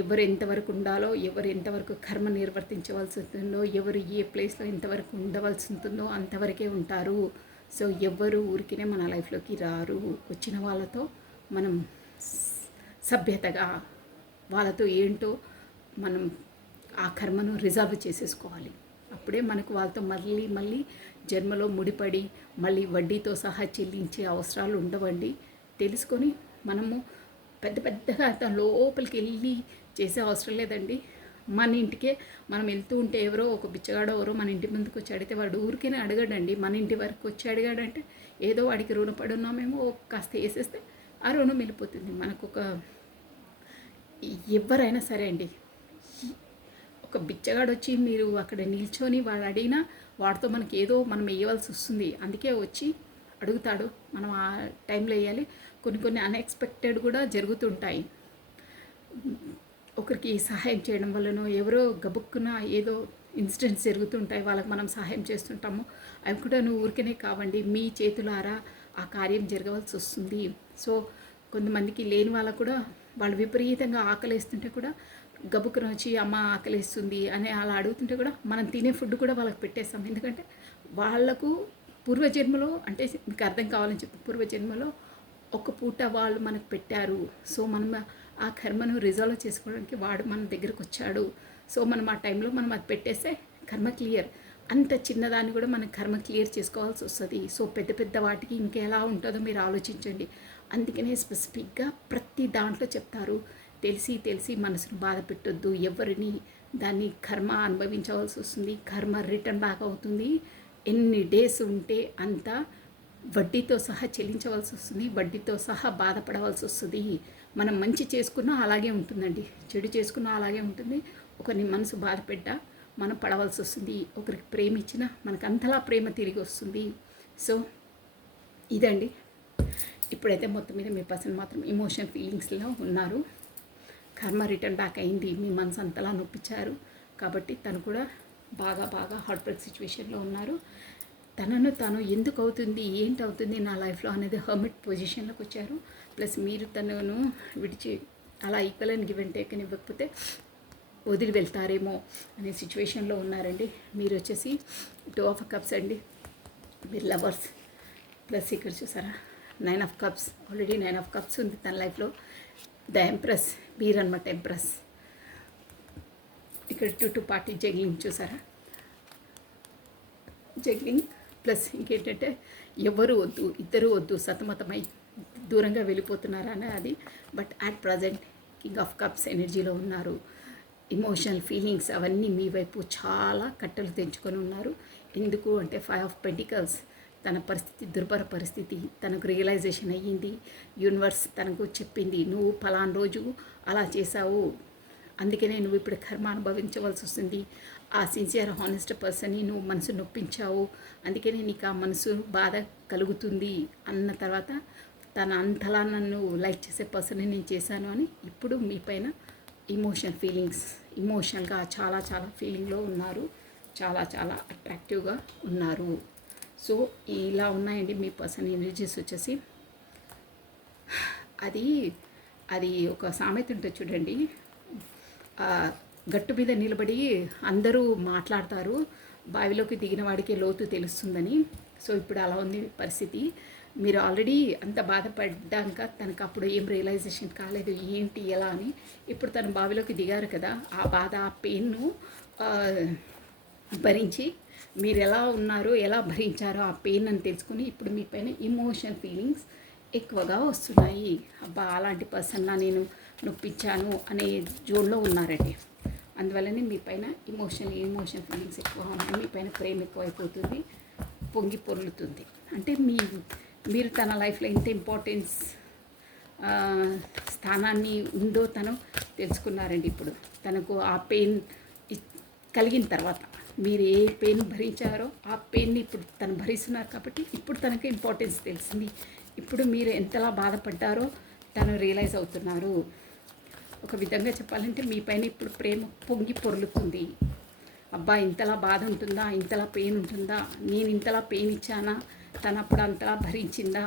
ఎవరు ఎంతవరకు ఉండాలో, ఎవరు ఎంతవరకు కర్మ నిర్వర్తించవలసి ఉంటుందో, ఎవరు ఏ ప్లేస్లో ఎంతవరకు ఉండవలసి ఉంటుందో అంతవరకే ఉంటారు. సో ఎవ్వరు ఊరికినే మన లైఫ్లోకి రారు. వచ్చిన వాళ్ళతో మనం సభ్యతగా వాళ్ళతో ఏంటో మనం ఆ కర్మను రిజాల్వ్ చేసేసుకోవాలి. అప్పుడే మనకు వాళ్ళతో మళ్ళీ జన్మలో ముడిపడి మళ్ళీ వడ్డీతో సహా చెల్లించే అవసరాలు ఉండవండి. తెలుసుకొని మనము పెద్దగా లోపలికి వెళ్ళి చేసే అవసరం లేదండి. మన ఇంటికే మనం వెళ్తూ ఉంటే ఎవరో ఒక బిచ్చగాడో ఎవరో మన ఇంటి ముందుకు వచ్చి అడిగితే వాడు ఊరికేనే అడగడండి. మన ఇంటి వరకు వచ్చి అడిగాడంటే ఏదో వాడికి రుణపడి ఉన్నామేమో, కాస్త వేసేస్తే ఆ రుణం వెళ్ళిపోతుంది. మనకు ఎవరైనా సరే అండి, ఒక బిచ్చగాడు వచ్చి మీరు అక్కడ నిల్చొని వాడు అడిగినా వాడితో మనకి ఏదో మనం వేయవలసి వస్తుంది. అందుకే వచ్చి అడుగుతాడు, మనం ఆ టైంలో వేయాలి. కొన్ని అన్ఎక్స్పెక్టెడ్ కూడా జరుగుతుంటాయి. ఒకరికి సహాయం చేయడం వల్లనో ఎవరో గబుక్కున ఏదో ఇన్సిడెంట్స్ జరుగుతుంటాయి, వాళ్ళకి మనం సహాయం చేస్తుంటాము. అవి కూడా నువ్వు ఊరికనే కావండి, మీ చేతులారా ఆ కార్యం జరగవలసి వస్తుంది. సో కొంతమందికి లేని వాళ్ళకు కూడా వాళ్ళు విపరీతంగా ఆకలేస్తుంటే కూడా గబుక్కున వచ్చి అమ్మ ఆకలేస్తుంది అని అలా అడుగుతుంటే కూడా మనం తినే ఫుడ్ కూడా వాళ్ళకి పెట్టేస్తాం. ఎందుకంటే వాళ్లకు పూర్వజన్మలో, అంటే మీకు అర్థం కావాలని చెప్పి, పూర్వజన్మలో ఒక పూట వాళ్ళు మనకు పెట్టారు. సో మనం ఆ కర్మను రిజాల్వ్ చేసుకోవడానికి వాడు మన దగ్గరకు వచ్చాడు. సో మనం ఆ టైంలో మనం అది పెట్టేస్తే కర్మ క్లియర్. అంత చిన్నదాన్ని కూడా మనం కర్మ క్లియర్ చేసుకోవాల్సి వస్తుంది. సో పెద్ద వాటికి ఇంకెలా ఉంటుందో మీరు ఆలోచించండి. అందుకనే స్పెసిఫిక్గా ప్రతి దాంట్లో చెప్తారు, తెలిసి మనసును బాధ పెట్టొద్దు ఎవరిని. దాన్ని కర్మ అనుభవించవలసి వస్తుంది, కర్మ రిటర్న్ బ్యాక్ అవుతుంది. ఎన్ని డేస్ ఉంటే అంత వడ్డీతో సహా చెల్లించవలసి వస్తుంది, వడ్డీతో సహా బాధపడవలసి వస్తుంది. మనం మంచి చేసుకున్నా అలాగే ఉంటుందండి, చెడు చేసుకున్నా అలాగే ఉంటుంది. ఒకరిని మనసు బాధపెట్టా మనం పడవలసి వస్తుంది. ఒకరికి ప్రేమ ఇచ్చినా మనకు అంతలా ప్రేమ తిరిగి వస్తుంది. సో ఇదండి. ఇప్పుడైతే మొత్తం మీద మీ పర్సన్ మాత్రం ఎమోషనల్ ఫీలింగ్స్లో ఉన్నారు. కర్మ రిటర్న్ బ్యాక్ అయింది, మీ మనసు అంతలా నొప్పించారు కాబట్టి తను కూడా బాగా హార్ట్ బ్రేక్ సిచ్యువేషన్లో ఉన్నారు. తనను తాను ఎందుకు అవుతుంది, ఏంటి అవుతుంది నా లైఫ్లో అనేది హర్మిట్ పొజిషన్లోకి వచ్చారు. ప్లస్ మీరు తనను విడిచి అలా equal and give and take అని ఇవ్వకపోతే వదిలి వెళ్తారేమో అనే సిచ్యువేషన్లో ఉన్నారండి. మీరు వచ్చేసి 2 ఆఫ్ కప్స్ అండి, మీరు లవర్స్. ప్లస్ ఇక్కడ చూసారా 9 of cups, already 9 of cups ఉంది తన లైఫ్లో. ద ఎంప్రెస్, మీరన్నమాట ఎంప్రెస్. ఇక్కడ 2 పార్టీ జగ్లింగ్ చూసారా, జగ్లింగ్. ప్లస్ ఇంకేంటంటే ఎవరు వద్దు, ఇద్దరు వద్దు, సతమతమై దూరంగా వెళ్ళిపోతున్నారా అని అది. But at present king of cups ఎనర్జీలో ఉన్నారు. ఇమోషనల్ ఫీలింగ్స్ అవన్నీ మీ వైపు చాలా కట్టలు తెంచుకొని ఉన్నారు. ఎందుకు అంటే 5 ఆఫ్ పెంటికల్స్, తన పరిస్థితి దుర్భర పరిస్థితి తనకు రియలైజేషన్ అయ్యింది. యూనివర్స్ తనకు చెప్పింది, నువ్వు పలానా రోజు అలా చేశావు, అందుకనే నువ్వు ఇప్పుడు కర్మ అనుభవించవలసి వస్తుంది. ఆ సిన్సియర్ హానెస్ట్ పర్సన్ని నువ్వు మనసు నొప్పించావు, అందుకనే నీకు ఆ మనసు బాధ కలుగుతుంది అన్న తర్వాత తన అంతలా నన్ను లైక్ చేసే పర్సన్ని నేను చేశాను అని ఇప్పుడు మీ పైన ఇమోషనల్గా చాలా చాలా ఫీలింగ్లో ఉన్నారు. చాలా చాలా అట్రాక్టివ్గా ఉన్నారు. సో ఇలా ఉన్నాయండి మీ పర్సన్ ఎనర్జీస్ వచ్చేసి. అది ఒక సామెత ఉంటుంది చూడండి, గట్టు మీద నిలబడి అందరూ మాట్లాడతారు, బావిలోకి దిగిన వాడికే లోతు తెలుస్తుందని. సో ఇప్పుడు అలా ఉంది పరిస్థితి. మీరు ఆల్రెడీ అంత బాధపడ్డాక తనకు అప్పుడు ఏం రియలైజేషన్ కాలేదు, ఏంటి ఎలా అని. ఇప్పుడు తను బావిలోకి దిగారు కదా, ఆ బాధ ఆ పెయిన్ను భరించి మీరు ఎలా ఉన్నారో ఎలా భరించారో ఆ పెయిన్ అని తెలుసుకుని ఇప్పుడు మీ పైన ఇమోషనల్ ఫీలింగ్స్ ఎక్కువగా వస్తున్నాయి. అబ్బా అలాంటి పర్సన్లా నేను నొప్పించాను అనే జోన్లో ఉన్నారండి. అందువల్లనే మీ పైన ఇమోషనల్ ఫీలింగ్స్ ఎక్కువ ఉన్నాయి. మీ పైన ప్రేమ ఎక్కువైపోతుంది, పొంగి పొర్లుతుంది. అంటే మీరు తన లైఫ్లో ఎంత ఇంపార్టెన్స్ స్థానాన్ని ఉందో తను తెలుసుకున్నారండి. ఇప్పుడు తనకు ఆ పెయిన్ కలిగిన తర్వాత మీరు ఏ పెయిన్ భరించారో ఆ పెయిన్ని ఇప్పుడు తను భరిస్తున్నారు కాబట్టి ఇప్పుడు తనకు ఇంపార్టెన్స్ తెలిసింది. ఇప్పుడు మీరు ఎంతలా బాధపడ్డారో తను రియలైజ్ అవుతున్నారు. ఒక విధంగా చెప్పాలంటే మీ పైన ఇప్పుడు ప్రేమ పొంగి పొర్లుతుంది. అబ్బా ఇంతలా బాధ ఉంటుందా, ఇంతలా పెయిన్ ఉంటుందా, నేను ఇంతలా పెయిన్ ఇచ్చానా, తను అప్పుడు అంతలా భరించిందా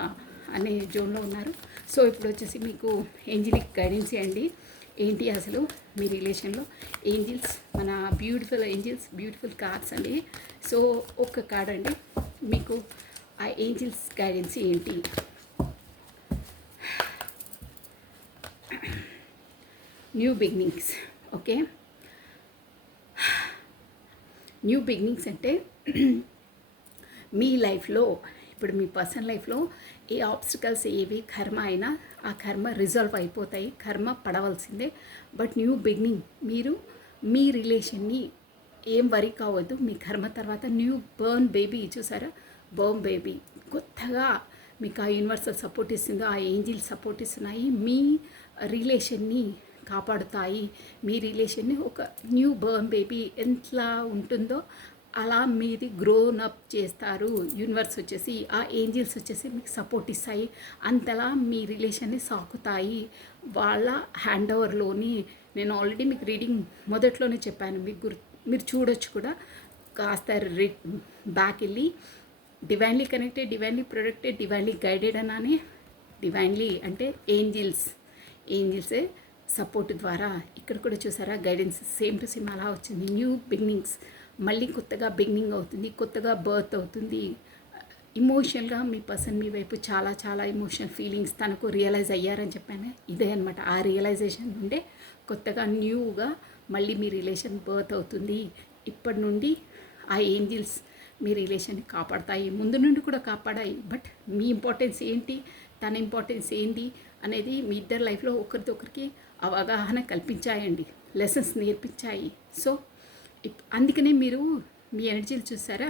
అనే జోన్లో ఉన్నారు. సో ఇప్పుడు వచ్చేసి మీకు ఏంజిలిక్ గైడెన్స్ అండి. ఏంటి అసలు మీ రిలేషన్లో ఏంజిల్స్, మన బ్యూటిఫుల్ ఏంజిల్స్, బ్యూటిఫుల్ కార్డ్స్ అండి. సో ఒక్క కార్డ్ అండి, మీకు ఆ ఏంజిల్స్ గైడెన్స్ ఏంటి? New beginnings. Okay, new beginnings అంటే మీ లైఫ్లో ఇప్పుడు మీ పర్సనల్ లైఫ్లో ఏ ఆబ్స్టికల్స్ ఏవి కర్మ అయినా ఆ కర్మ రిజాల్వ్ అయిపోతాయి, కర్మ పడవలసిందే. బట్ న్యూ బిగినింగ్, మీరు మీ రిలేషన్ని ఏం వరీ కావద్దు. మీ కర్మ తర్వాత న్యూ బర్న్ బేబీ చూసారా, బర్న్ బేబీ కొత్తగా మీకు ఆ యూనివర్సల్ సపోర్ట్ ఇస్తుందో, ఆ ఏంజిల్ సపోర్ట్ ఇస్తున్నాయి, మీ రిలేషన్ని కాపాడుతాయి. మీ రిలేషన్ని ఒక న్యూ బర్న్ బేబీ ఎంతలా ఉంటుందో అలా మీది గ్రోన్ అప్ చేస్తారు. యూనివర్స్ వచ్చేసి ఆ ఏంజిల్స్ వచ్చేసి మీకు సపోర్ట్ ఇస్తాయి, అంతలా మీ రిలేషన్ని సాకుతాయి. వాళ్ళ హ్యాండ్ ఓవర్లోని నేను ఆల్రెడీ మీకు రీడింగ్ మొదట్లోనే చెప్పాను, మీరు చూడొచ్చు కూడా. కాస్త బ్యాక్ వెళ్ళి divinely connected, divinely protected, divinely guided అని. డివైన్లీ అంటే ఏంజిల్సే సపోర్ట్ ద్వారా ఇక్కడ కూడా చూసారా గైడెన్స్ సేమ్ టు సేమ్ అలా వచ్చింది. న్యూ బిగినింగ్స్, మళ్ళీ కొత్తగా బిగినింగ్ అవుతుంది, కొత్తగా బర్త్ అవుతుంది. ఇమోషనల్గా మీ పర్సన్ మీ వైపు చాలా చాలా ఇమోషనల్ ఫీలింగ్స్ తనకు రియలైజ్ అయ్యారని చెప్పాను. ఇదే అనమాట, ఆ రియలైజేషన్ నుండే కొత్తగా న్యూగా మళ్ళీ మీ రిలేషన్ బర్త్ అవుతుంది. ఇప్పటి నుండి ఆ ఏంజిల్స్ మీ రిలేషన్ని కాపాడతాయి, ముందు నుండి కూడా కాపాడాయి. బట్ మీ ఇంపార్టెన్స్ ఏంటి, తన ఇంపార్టెన్స్ ఏంటి అనేది మీ ఇద్దరు లైఫ్లో ఒకరితో ఒకరికి అవగాహన కల్పించాయండి, లెసన్స్ నేర్పించాయి. సో అందుకనే మీరు మీ ఎనర్జీలు చూసారా,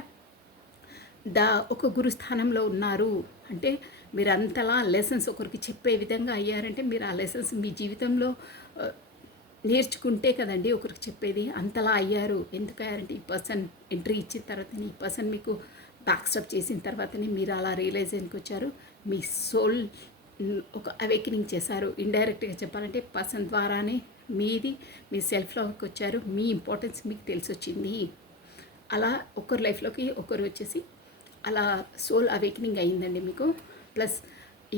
ఒక గురుస్థానంలో ఉన్నారు అంటే మీరు అంతలా లెసన్స్ ఒకరికి చెప్పే విధంగా అయ్యారంటే మీరు ఆ లెసన్స్ మీ జీవితంలో నేర్చుకుంటే కదండి ఒకరికి చెప్పేది. అంతలా అయ్యారు. ఎందుకు అయ్యారంటే ఈ పర్సన్ ఎంట్రీ ఇచ్చిన తర్వాతని, ఈ పర్సన్ మీకు బ్యాక్ స్టెప్ చేసిన తర్వాతని మీరు అలా రియలైజేషన్కి వచ్చారు. మీ సోల్ ఒక అవేకనింగ్ చేశారు. ఇండైరెక్ట్గా చెప్పాలంటే పర్సన్ ద్వారానే మీ సెల్ఫ్లోకి వచ్చారు, మీ ఇంపార్టెన్స్ మీకు తెలిసి వచ్చింది. అలా ఒకరి లైఫ్లోకి ఒకరు వచ్చేసి అలా సోల్ అవేకనింగ్ అయిందండి మీకు. ప్లస్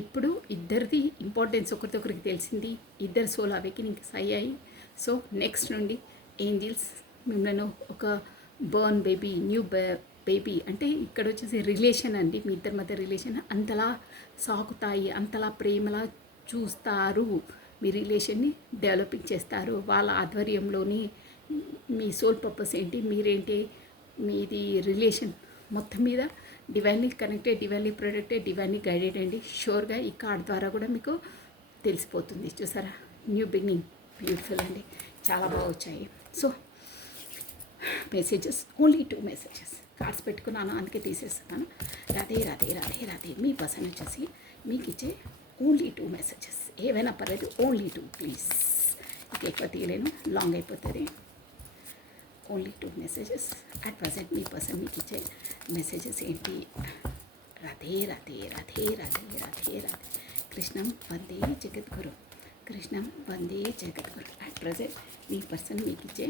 ఇప్పుడు ఇద్దరిది ఇంపార్టెన్స్ ఒకరికొకరికి తెలిసింది, ఇద్దరు సోల్ అవేకనింగ్స్ అయ్యాయి. సో నెక్స్ట్ నుండి ఏంజిల్స్ మిమ్మల్ని ఒక బర్న్ బేబీ, న్యూ బేబీ అంటే ఇక్కడ వచ్చేసి రిలేషన్ అండి, మీ ఇద్దరి మధ్య రిలేషన్ అంతలా సాకుతాయి, అంతలా ప్రేమలా చూస్తారు, మీ రిలేషన్ని డెవలపింగ్ చేస్తారు. వాళ్ళ ఆధ్వర్యంలోని మీ సోల్ పర్పస్ ఏంటి, మీరేంటి, మీది రిలేషన్ మొత్తం మీద divinely connected, divinely protected, divinely guided అండి. షూర్గా ఈ కార్డ్ ద్వారా కూడా మీకు తెలిసిపోతుంది. చూసారా, న్యూ బిగినింగ్, బ్యూటిఫుల్ అండి, చాలా బాగా వచ్చాయి. So messages only 2 messages cards పెట్టుకున్నాను, అందుకే తీసేస్తున్నాను. రాధే రాధే రాధే రాధే. మీ పర్సన్ వచ్చేసి మీకు ఇచ్చే ఓన్లీ 2 మెసేజెస్, ఏవైనా పర్లేదు, ఓన్లీ 2 ప్లీజ్. ఇక ఎక్కువ తీయలేను, లాంగ్ అయిపోతుంది. ఓన్లీ 2 మెసేజెస్ అట్ ప్రజెంట్ మీ పర్సన్ మీకు ఇచ్చే మెసేజెస్ ఏంటి? రాధే రాధే రాధే రాధే రాధే రాధే. కృష్ణం వందే జగద్గురు, కృష్ణం వందే జగద్గురు. అట్ ప్రజెంట్ మీ పర్సన్ మీకు ఇచ్చే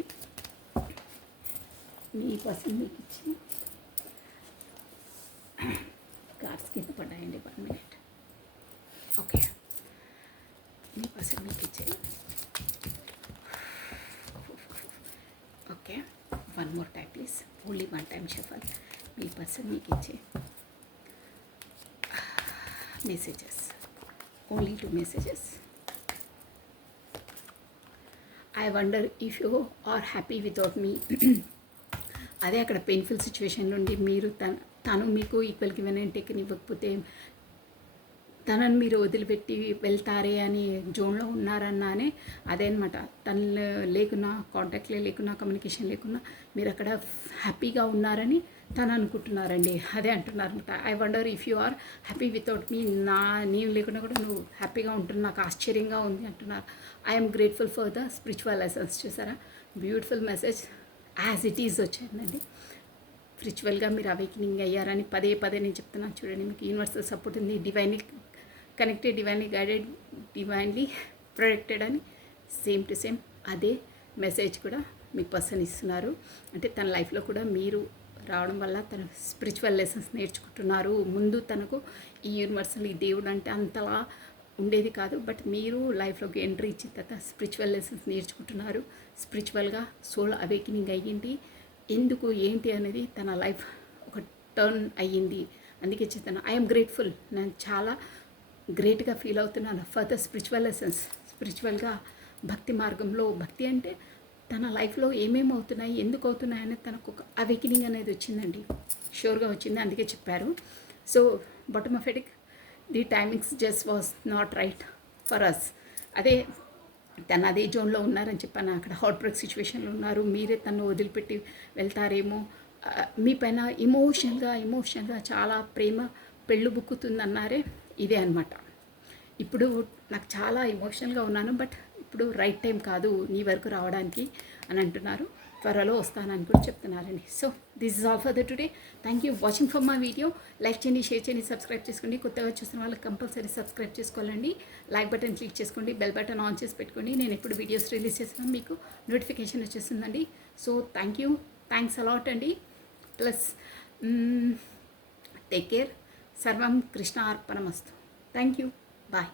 కార్డ్స్ కింద పడ్డాయండి. 1 మినిట్. ఓకే, మీ పర్సన్ మీకు ఇచ్చే okay, 1 more time please, only 1 time shuffle. మీ పర్సన్ మీకు ఇచ్చే messages, only 2 messages. I wonder if you are happy without మీ. అదే అక్కడ పెయిన్ఫుల్ సిచ్యువేషన్ నుండి మీరు తను మీకు ఈక్వల్ గివెన్ అండ్ టేకన్ ఇవ్వకపోతే తనని మీరు వదిలిపెట్టి వెళ్తారే అని జోన్లో ఉన్నారన్నానే అదే అనమాట. తను లేకున్నా, కాంటాక్ట్లే లేకున్నా, కమ్యూనికేషన్ లేకున్నా మీరు అక్కడ హ్యాపీగా ఉన్నారని తను అనుకుంటున్నారండి. అదే అంటున్నారు అనమాట. I wonder if you are happy without me. నేను లేకుండా కూడా నువ్వు హ్యాపీగా ఉంటున్నా, నాకు ఆశ్చర్యంగా ఉంది అంటున్నారు. I'm grateful for the spiritual lessons. చూసారా, beautiful message as it is వచ్చిందండి. స్పిరిచువల్గా మీరు అవేకనింగ్ అయ్యారని పదే పదే నేను చెప్తున్నాను. చూడండి, మీకు యూనివర్సల్ సపోర్ట్ ఉంది, divinely connected, divinely guided, divinely protected అని సేమ్ టు సేమ్ అదే మెసేజ్ కూడా మీ పర్సన్ ఇస్తున్నారు. అంటే తన లైఫ్లో కూడా మీరు రావడం వల్ల తను స్పిరిచువల్ లెసన్స్ నేర్చుకుంటున్నారు. ముందు తనకు ఈ యూనివర్సల్, ఈ దేవుడు అంటే అంతలా ఉండేది కాదు, బట్ మీరు లైఫ్లోకి ఎంట్రీ ఇచ్చిన తర్వాత స్పిరిచువల్ లెసన్స్ నేర్చుకుంటున్నారు. స్పిరిచువల్గా సోల్ అవేకనింగ్ అయ్యింది. ఎందుకు ఏంటి అనేది తన లైఫ్ ఒక టర్న్ అయ్యింది. అందుకే చెప్తాను, ఐఎమ్ గ్రేట్ఫుల్, నేను చాలా గ్రేట్గా ఫీల్ అవుతున్నాను ఫర్ ద స్పిరిచువల్ లెసన్స్. స్పిరిచువల్గా భక్తి మార్గంలో, భక్తి అంటే తన లైఫ్లో ఏమేమి అవుతున్నాయి, ఎందుకు అవుతున్నాయి అనేది తనకు ఒక అవేకనింగ్ అనేది వచ్చిందండి. షూర్గా వచ్చింది, అందుకే చెప్పారు. So bottom of it, the timings just was not right for us. అదే తను అదే జోన్లో ఉన్నారని చెప్పాను, అక్కడ హార్ట్ బ్రేక్ సిచ్యువేషన్లో ఉన్నారు. మీరే తను వదిలిపెట్టి వెళ్తారేమో, మీ పైన ఇమోషనల్గా చాలా ప్రేమ పెళ్ళు బుక్కుతుందన్నారే, ఇదే అనమాట. ఇప్పుడు నాకు చాలా ఎమోషనల్గా ఉన్నాను, బట్ ఇప్పుడు రైట్ టైం కాదు నీ వరకు రావడానికి అని అంటున్నారు. త్వరలో వస్తానని కూడా చెప్తున్నారండి. So this is all for the today. Thank you watching for my video. Like చేయండి, షేర్ చేయండి, సబ్స్క్రైబ్ చేసుకోండి. కొత్తగా చూస్తున్న వాళ్ళకి కంపల్సరీ సబ్స్క్రైబ్ చేసుకోవాలండి. లైక్ బటన్ క్లిక్ చేసుకోండి, బెల్ బటన్ ఆన్ చేసి పెట్టుకోండి. నేను ఎప్పుడు వీడియోస్ రిలీజ్ చేసినా మీకు నోటిఫికేషన్ వచ్చేస్తుందండి. సో థ్యాంక్స్ అలాట్ అండి. Plus take care. సర్వం కృష్ణ అర్పణమస్తు. Thank you, bye.